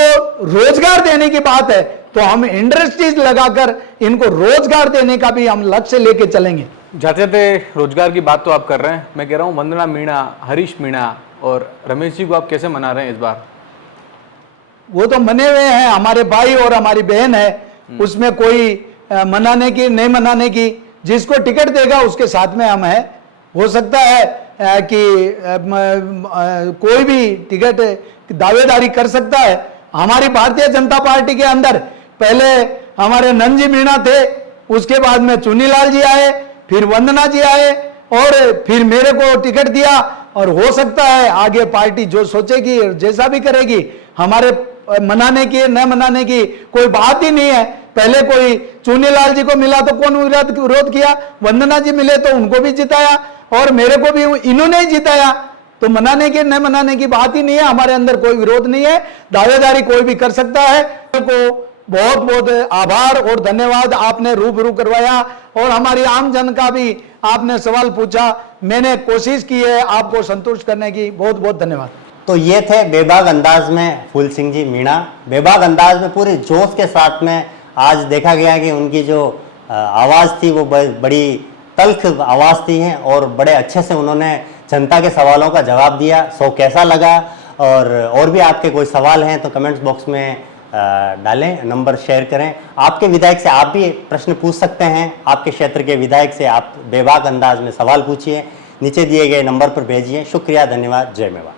रोजगार देने की बात है, तो हम इंडस्ट्रीज लगाकर इनको रोजगार देने का भी हम लक्ष्य लेके चलेंगे। जाते जाते रोजगार की बात तो आप कर रहे हैं, मैं कह रहा हूँ वंदना मीणा, हरीश मीणा और रमेश जी को आप कैसे मना रहे हैं इस बार? वो तो मने हुए हैं, हमारे भाई और हमारी बहन है, उसमें कोई मनाने की नहीं मनाने की, जिसको टिकट देगा उसके साथ में हम हैं। हो सकता है कि कोई भी टिकट दावेदारी कर सकता है। हमारी भारतीय जनता पार्टी के अंदर पहले हमारे नंजी मीणा थे, उसके बाद में चुनीलाल जी आए, फिर वंदना जी आए और फिर मेरे को टिकट दिया। और हो सकता है आगे पार्टी जो सोचेगी जैसा भी करेगी, हमारे मनाने की न मनाने की कोई बात ही नहीं है। पहले कोई चुनीलाल जी को मिला तो कौन विरोध किया, वंदना जी मिले तो उनको भी जिताया और मेरे को भी इन्होंने ही जिताया। तो मनाने की न मनाने की बात ही नहीं है, हमारे अंदर कोई विरोध नहीं है, दावेदारी कोई भी कर सकता है। को बहुत बहुत आभार और धन्यवाद, आपने रूबरू करवाया और हमारी आम जन का भी आपने सवाल पूछा, मैंने कोशिश की है आपको संतुष्ट करने की। बहुत बहुत धन्यवाद। तो ये थे बेबाक अंदाज में फूल सिंह जी मीणा। बेबाक अंदाज में पूरे जोश के साथ में आज देखा गया कि उनकी जो आवाज़ थी वो बड़ी तल्ख आवाज़ थी है और बड़े अच्छे से उन्होंने जनता के सवालों का जवाब दिया। सो कैसा लगा, और भी आपके कोई सवाल हैं तो कमेंट्स बॉक्स में डालें, नंबर शेयर करें। आपके विधायक से आप भी प्रश्न पूछ सकते हैं, आपके क्षेत्र के विधायक से आप बेबाक अंदाज में सवाल पूछिए, नीचे दिए गए नंबर पर भेजिए। शुक्रिया, धन्यवाद, जय मेवा।